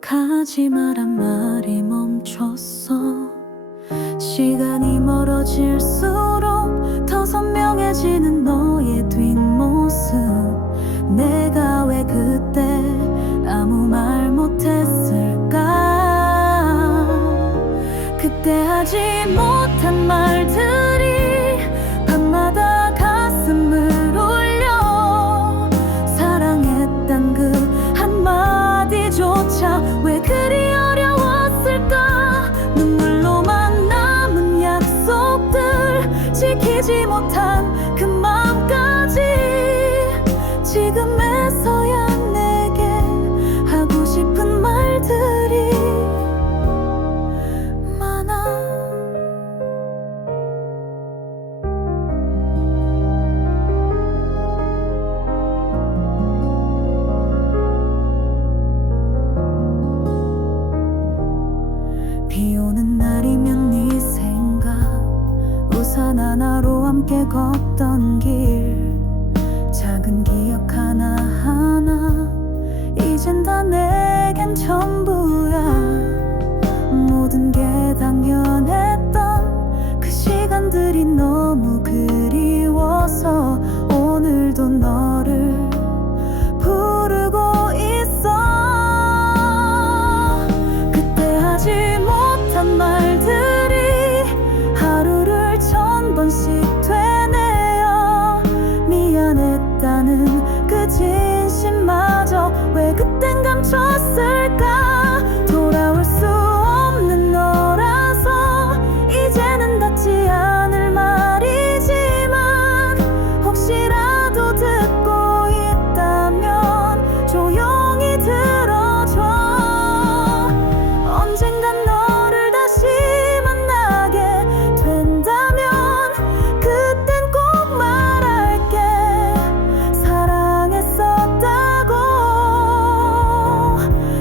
가지 마란 말이 멈췄어 시간이 멀어질수록 더 선명해지는 너의 뒷모습 내가 왜 그때 아무 말 못했을까 그때 하지 못한 말들이 밤마다 가슴을 울려 사랑했단 그 한마디조차 왜 그리 어려웠을까 눈물로만 남은 약속들 지키지 못한 그 맘까지 지금에서야 내게 하고 싶은 말들이 많아 함께 걷던 길 작은 기억 하나하나 이젠 다 내겐 전부야. 모든 게 당연했던 그 시간들이 너무 그리워서 오늘도 너를 부르고 있어. 그때 하지 못한 말들이 하루를 1000번씩 되뇌어 미안했다는 그 진심마저 왜 그땐 감췄을까. 돌아올 수 없는 너라서 이제는 닿지 않을 말이지만 혹시라도 듣고 있다면 조용히 들어줘. 언젠간 너를 다시 만나게 된다면 그땐 꼭 말할게. 사랑했었다고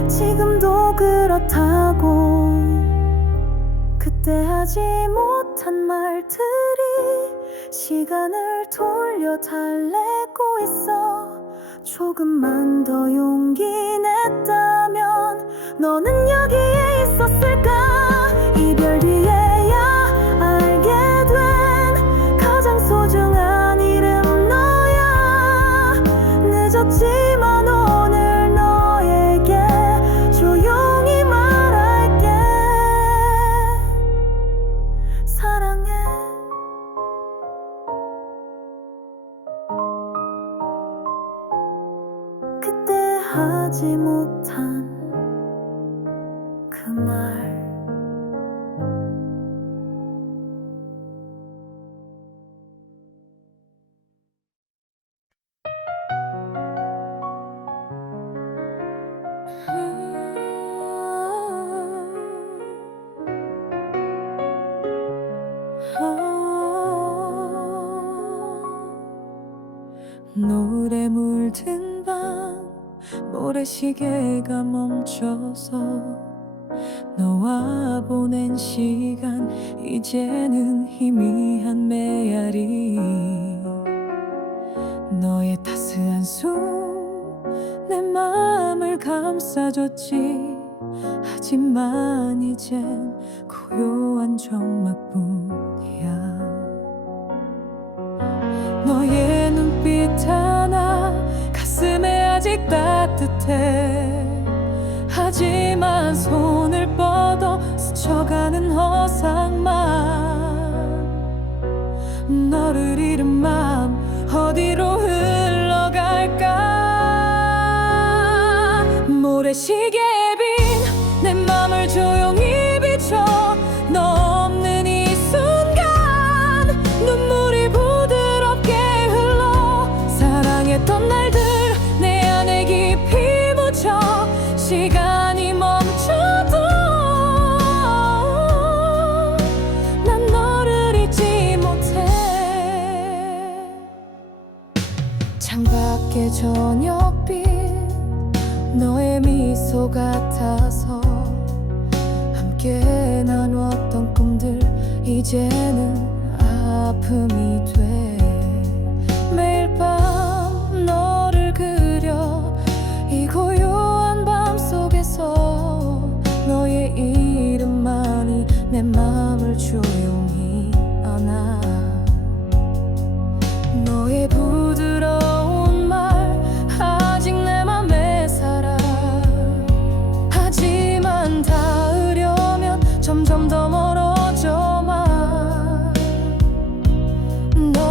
지금도 그렇다고. 그때 하지 못한 말들이 시간을 돌려 달래고 있어. 조금만 더 용기 냈다면 너는 여기에 있었을까. 이별 뒤에야 알게 된 가장 소중한 이름 너야. 늦었지만 오늘 너에게 조용히 말할게. 사랑해. 그때 하지 못한 그 말. 노래 물든 밤 모래시계가 멈춰서 너와 보낸 시간 이제는 희미한 메아리. 너의 따스한 숨 내 마음을 감싸줬지. 하지만 이젠 고요한 적막뿐이야. 너의 눈빛 하나 가슴에 아직 따뜻해. 하지만 손을 뻗어 스쳐가는 허상만. 너를 잃은 마음 어디로 흘러갈까. 모래시계에 빈 내 맘을 조용히 비춰. 너 없는 이 순간 눈물이 부드럽게 흘러. 사랑했던 날들 내 안에 깊이 묻혀. 시간이 멈춰도 난 너를 잊지 못해. 창밖의 저녁빛 너의 미소 같아서 함께 나눴던 꿈들 이제는 아픔이 돼. 매일 밤 너를 그려 이 고요한 밤 속에서 너의 이름만이 내 맘을 조용히 안아. 너의 부드러운 말 아직 내 맘에 살아. 하지만 닿으려면 점점 더 멀어져만. 너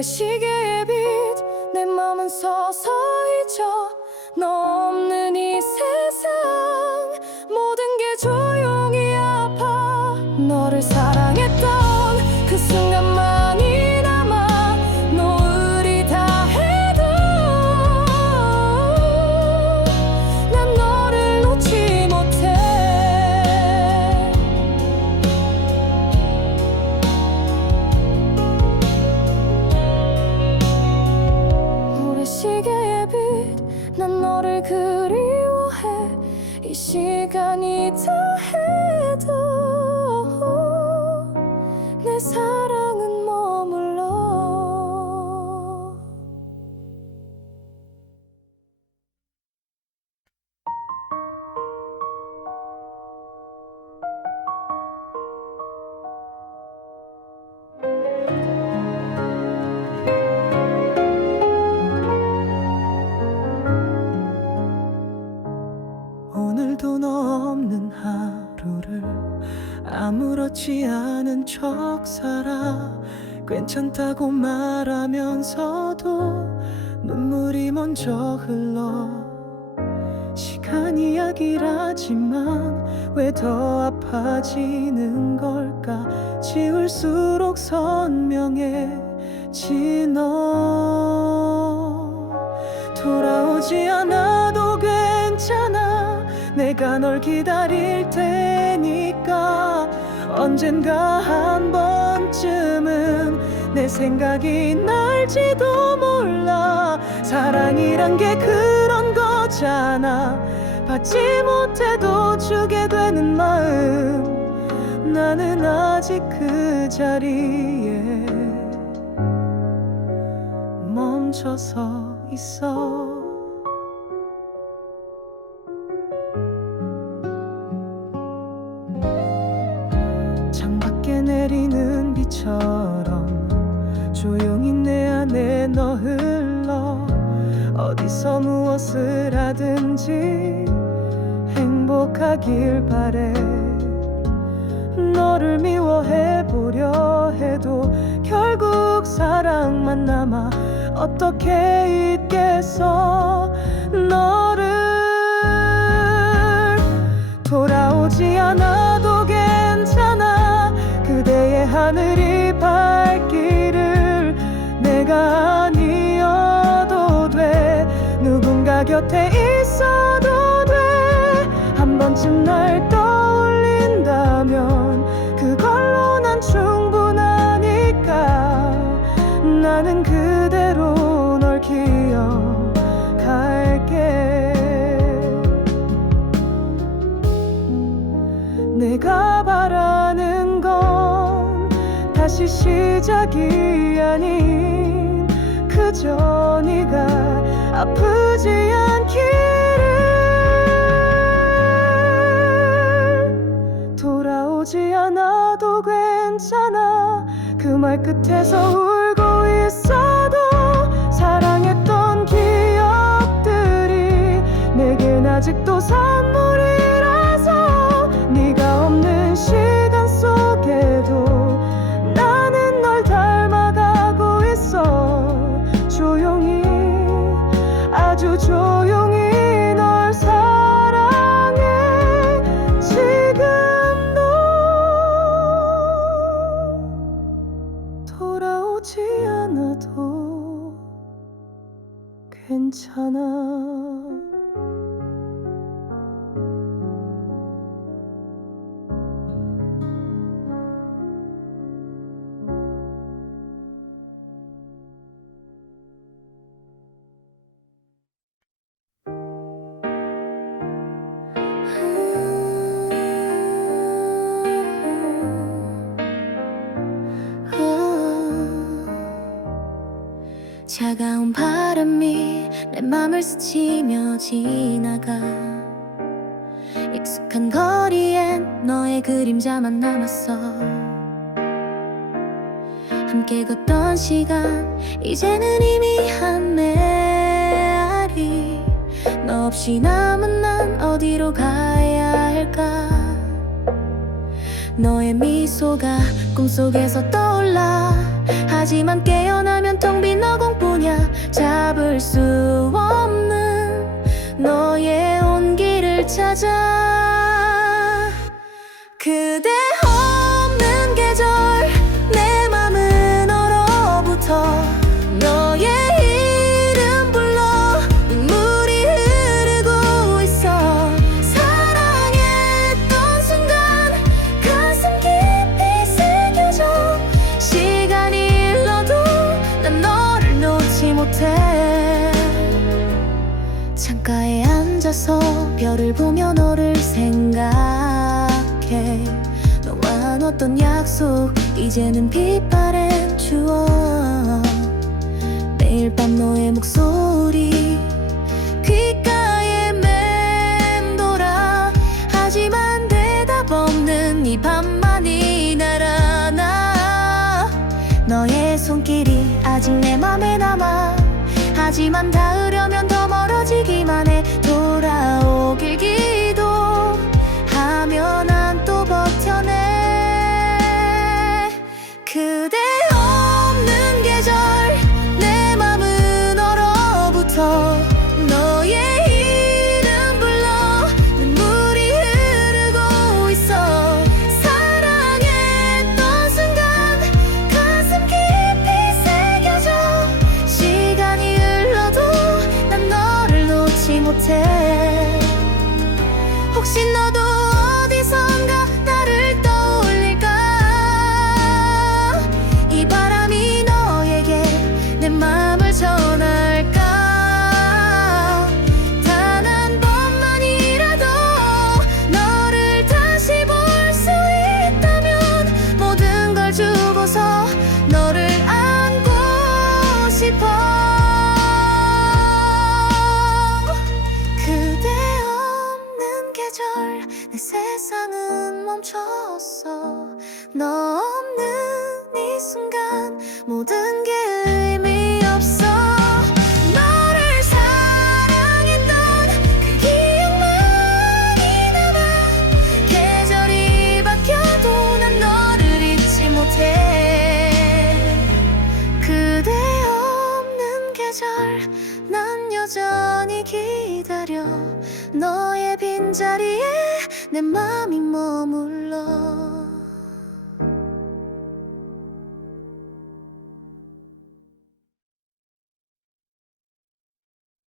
모래시계의 빛 내 맘은 서서히 져 너 없는 이 세상 모든 게 조용히 아파 너를 사랑했던 그 순간만이 남아 노을이 다 해도 난 너를 놓지 못해 모래시계의 빛 난 너를 그리워해 이 시간이 다 해도 내 사랑은 머물러 오늘도 너 없는 하루를 아무렇지 않은 척 살아 괜찮다고 말하면서도 눈물이 먼저 흘러 시간이 약이라지만 왜 더 아파지는 걸까 지울수록 선명해지 너 돌아오지 않아도 괜찮아 내가 널 기다릴 테니까 언젠가 한 번쯤은 내 생각이 날지도 몰라 사랑이란 게 그런 거잖아 받지 못해도 주게 되는 마음 나는 아직 그 자리에 멈춰서 있어 창밖에 내리는 비처럼 조용히 내 안에 너 흘러 어디서 무엇을 하든지 행복하길 바래 너를 미워해보려 해도 결국 사랑만 남아 어떻게 잊겠어 너를 돌아오지 않아도 괜찮아 그대의 하늘이 밝기를 내가 아니어도 돼 누군가 곁에 있어도 돼 한 번쯤 날 떠올린다면 그걸로 난 충분하니까 나는 그대로 널 기억할게 내가 바라는 건 다시 시작이 아닌 그저 네가 아프지 않기를 돌아오지 않아도 괜찮아 그 말 끝에서 울고 있어도 사랑했던 기억들이 내겐 아직도 선물이라서 네가 없는 시간 속에도 나는 널 닮아가고 있어 조용히 아주 조용히 널 사랑해 지금도 돌아오지 않아도 괜찮아 차가운 바람이 내 맘을 스치며 지나가 익숙한 거리엔 너의 그림자만 남았어 함께 걷던 시간 이제는 이미 한 메아리 너 없이 남은 난 어디로 가야 할까 너의 미소가 꿈속에서 떠올라 하지만 깨어나면 텅 빈 너공뿐이야. 잡을 수 없는 너의 온기를 찾아. 그대 없는 계절 내 맘은 얼어붙어. 너의 이름 불러 눈물이 흐르고 있어. 사랑했던 순간 가슴 깊이 새겨져. 시간이 흘러도 난 너를 놓지 못해. 창가에 앉아서 별을 보며 너를 생각해. 너와 나눴던 약속 이제는 빛바랜 추억. 매일 밤 너의 목소리 귓가에 맴돌아. 하지만 대답 없는 이 밤만이 날 안아. 너의 손길이 아직 내 맘에 남아. 하지만 닿으려면 더 멀어지기만 해. 돌아오길 기도하며 난 또 버텨내. 그대 없는 계절 내 맘은 얼어붙어. 너의 이름 불러 눈물이 흐르고 있어. 사랑했던 순간 가슴 깊이 새겨져. 시간이 흘러도 난 너를 놓지 못해. 혹시 너도 어디선가 나를 떠올릴까. 이 바람이 너에게 내 맘을 전할까. 단 한 번만이라도 너를 다시 볼 수 있다면 모든 걸 주고서 너를 안고 싶어. 그대 없는 계절 내 세상은 멈췄어. 너 없는 이 순간 모든 게 의미 없어. 너를 사랑했던 그 기억만이 남아. 계절이 바뀌어도 난 너를 잊지 못해. 그대 없는 계절 난 여전히 기다려. 너의 빈자리에 내 맘이 머물러.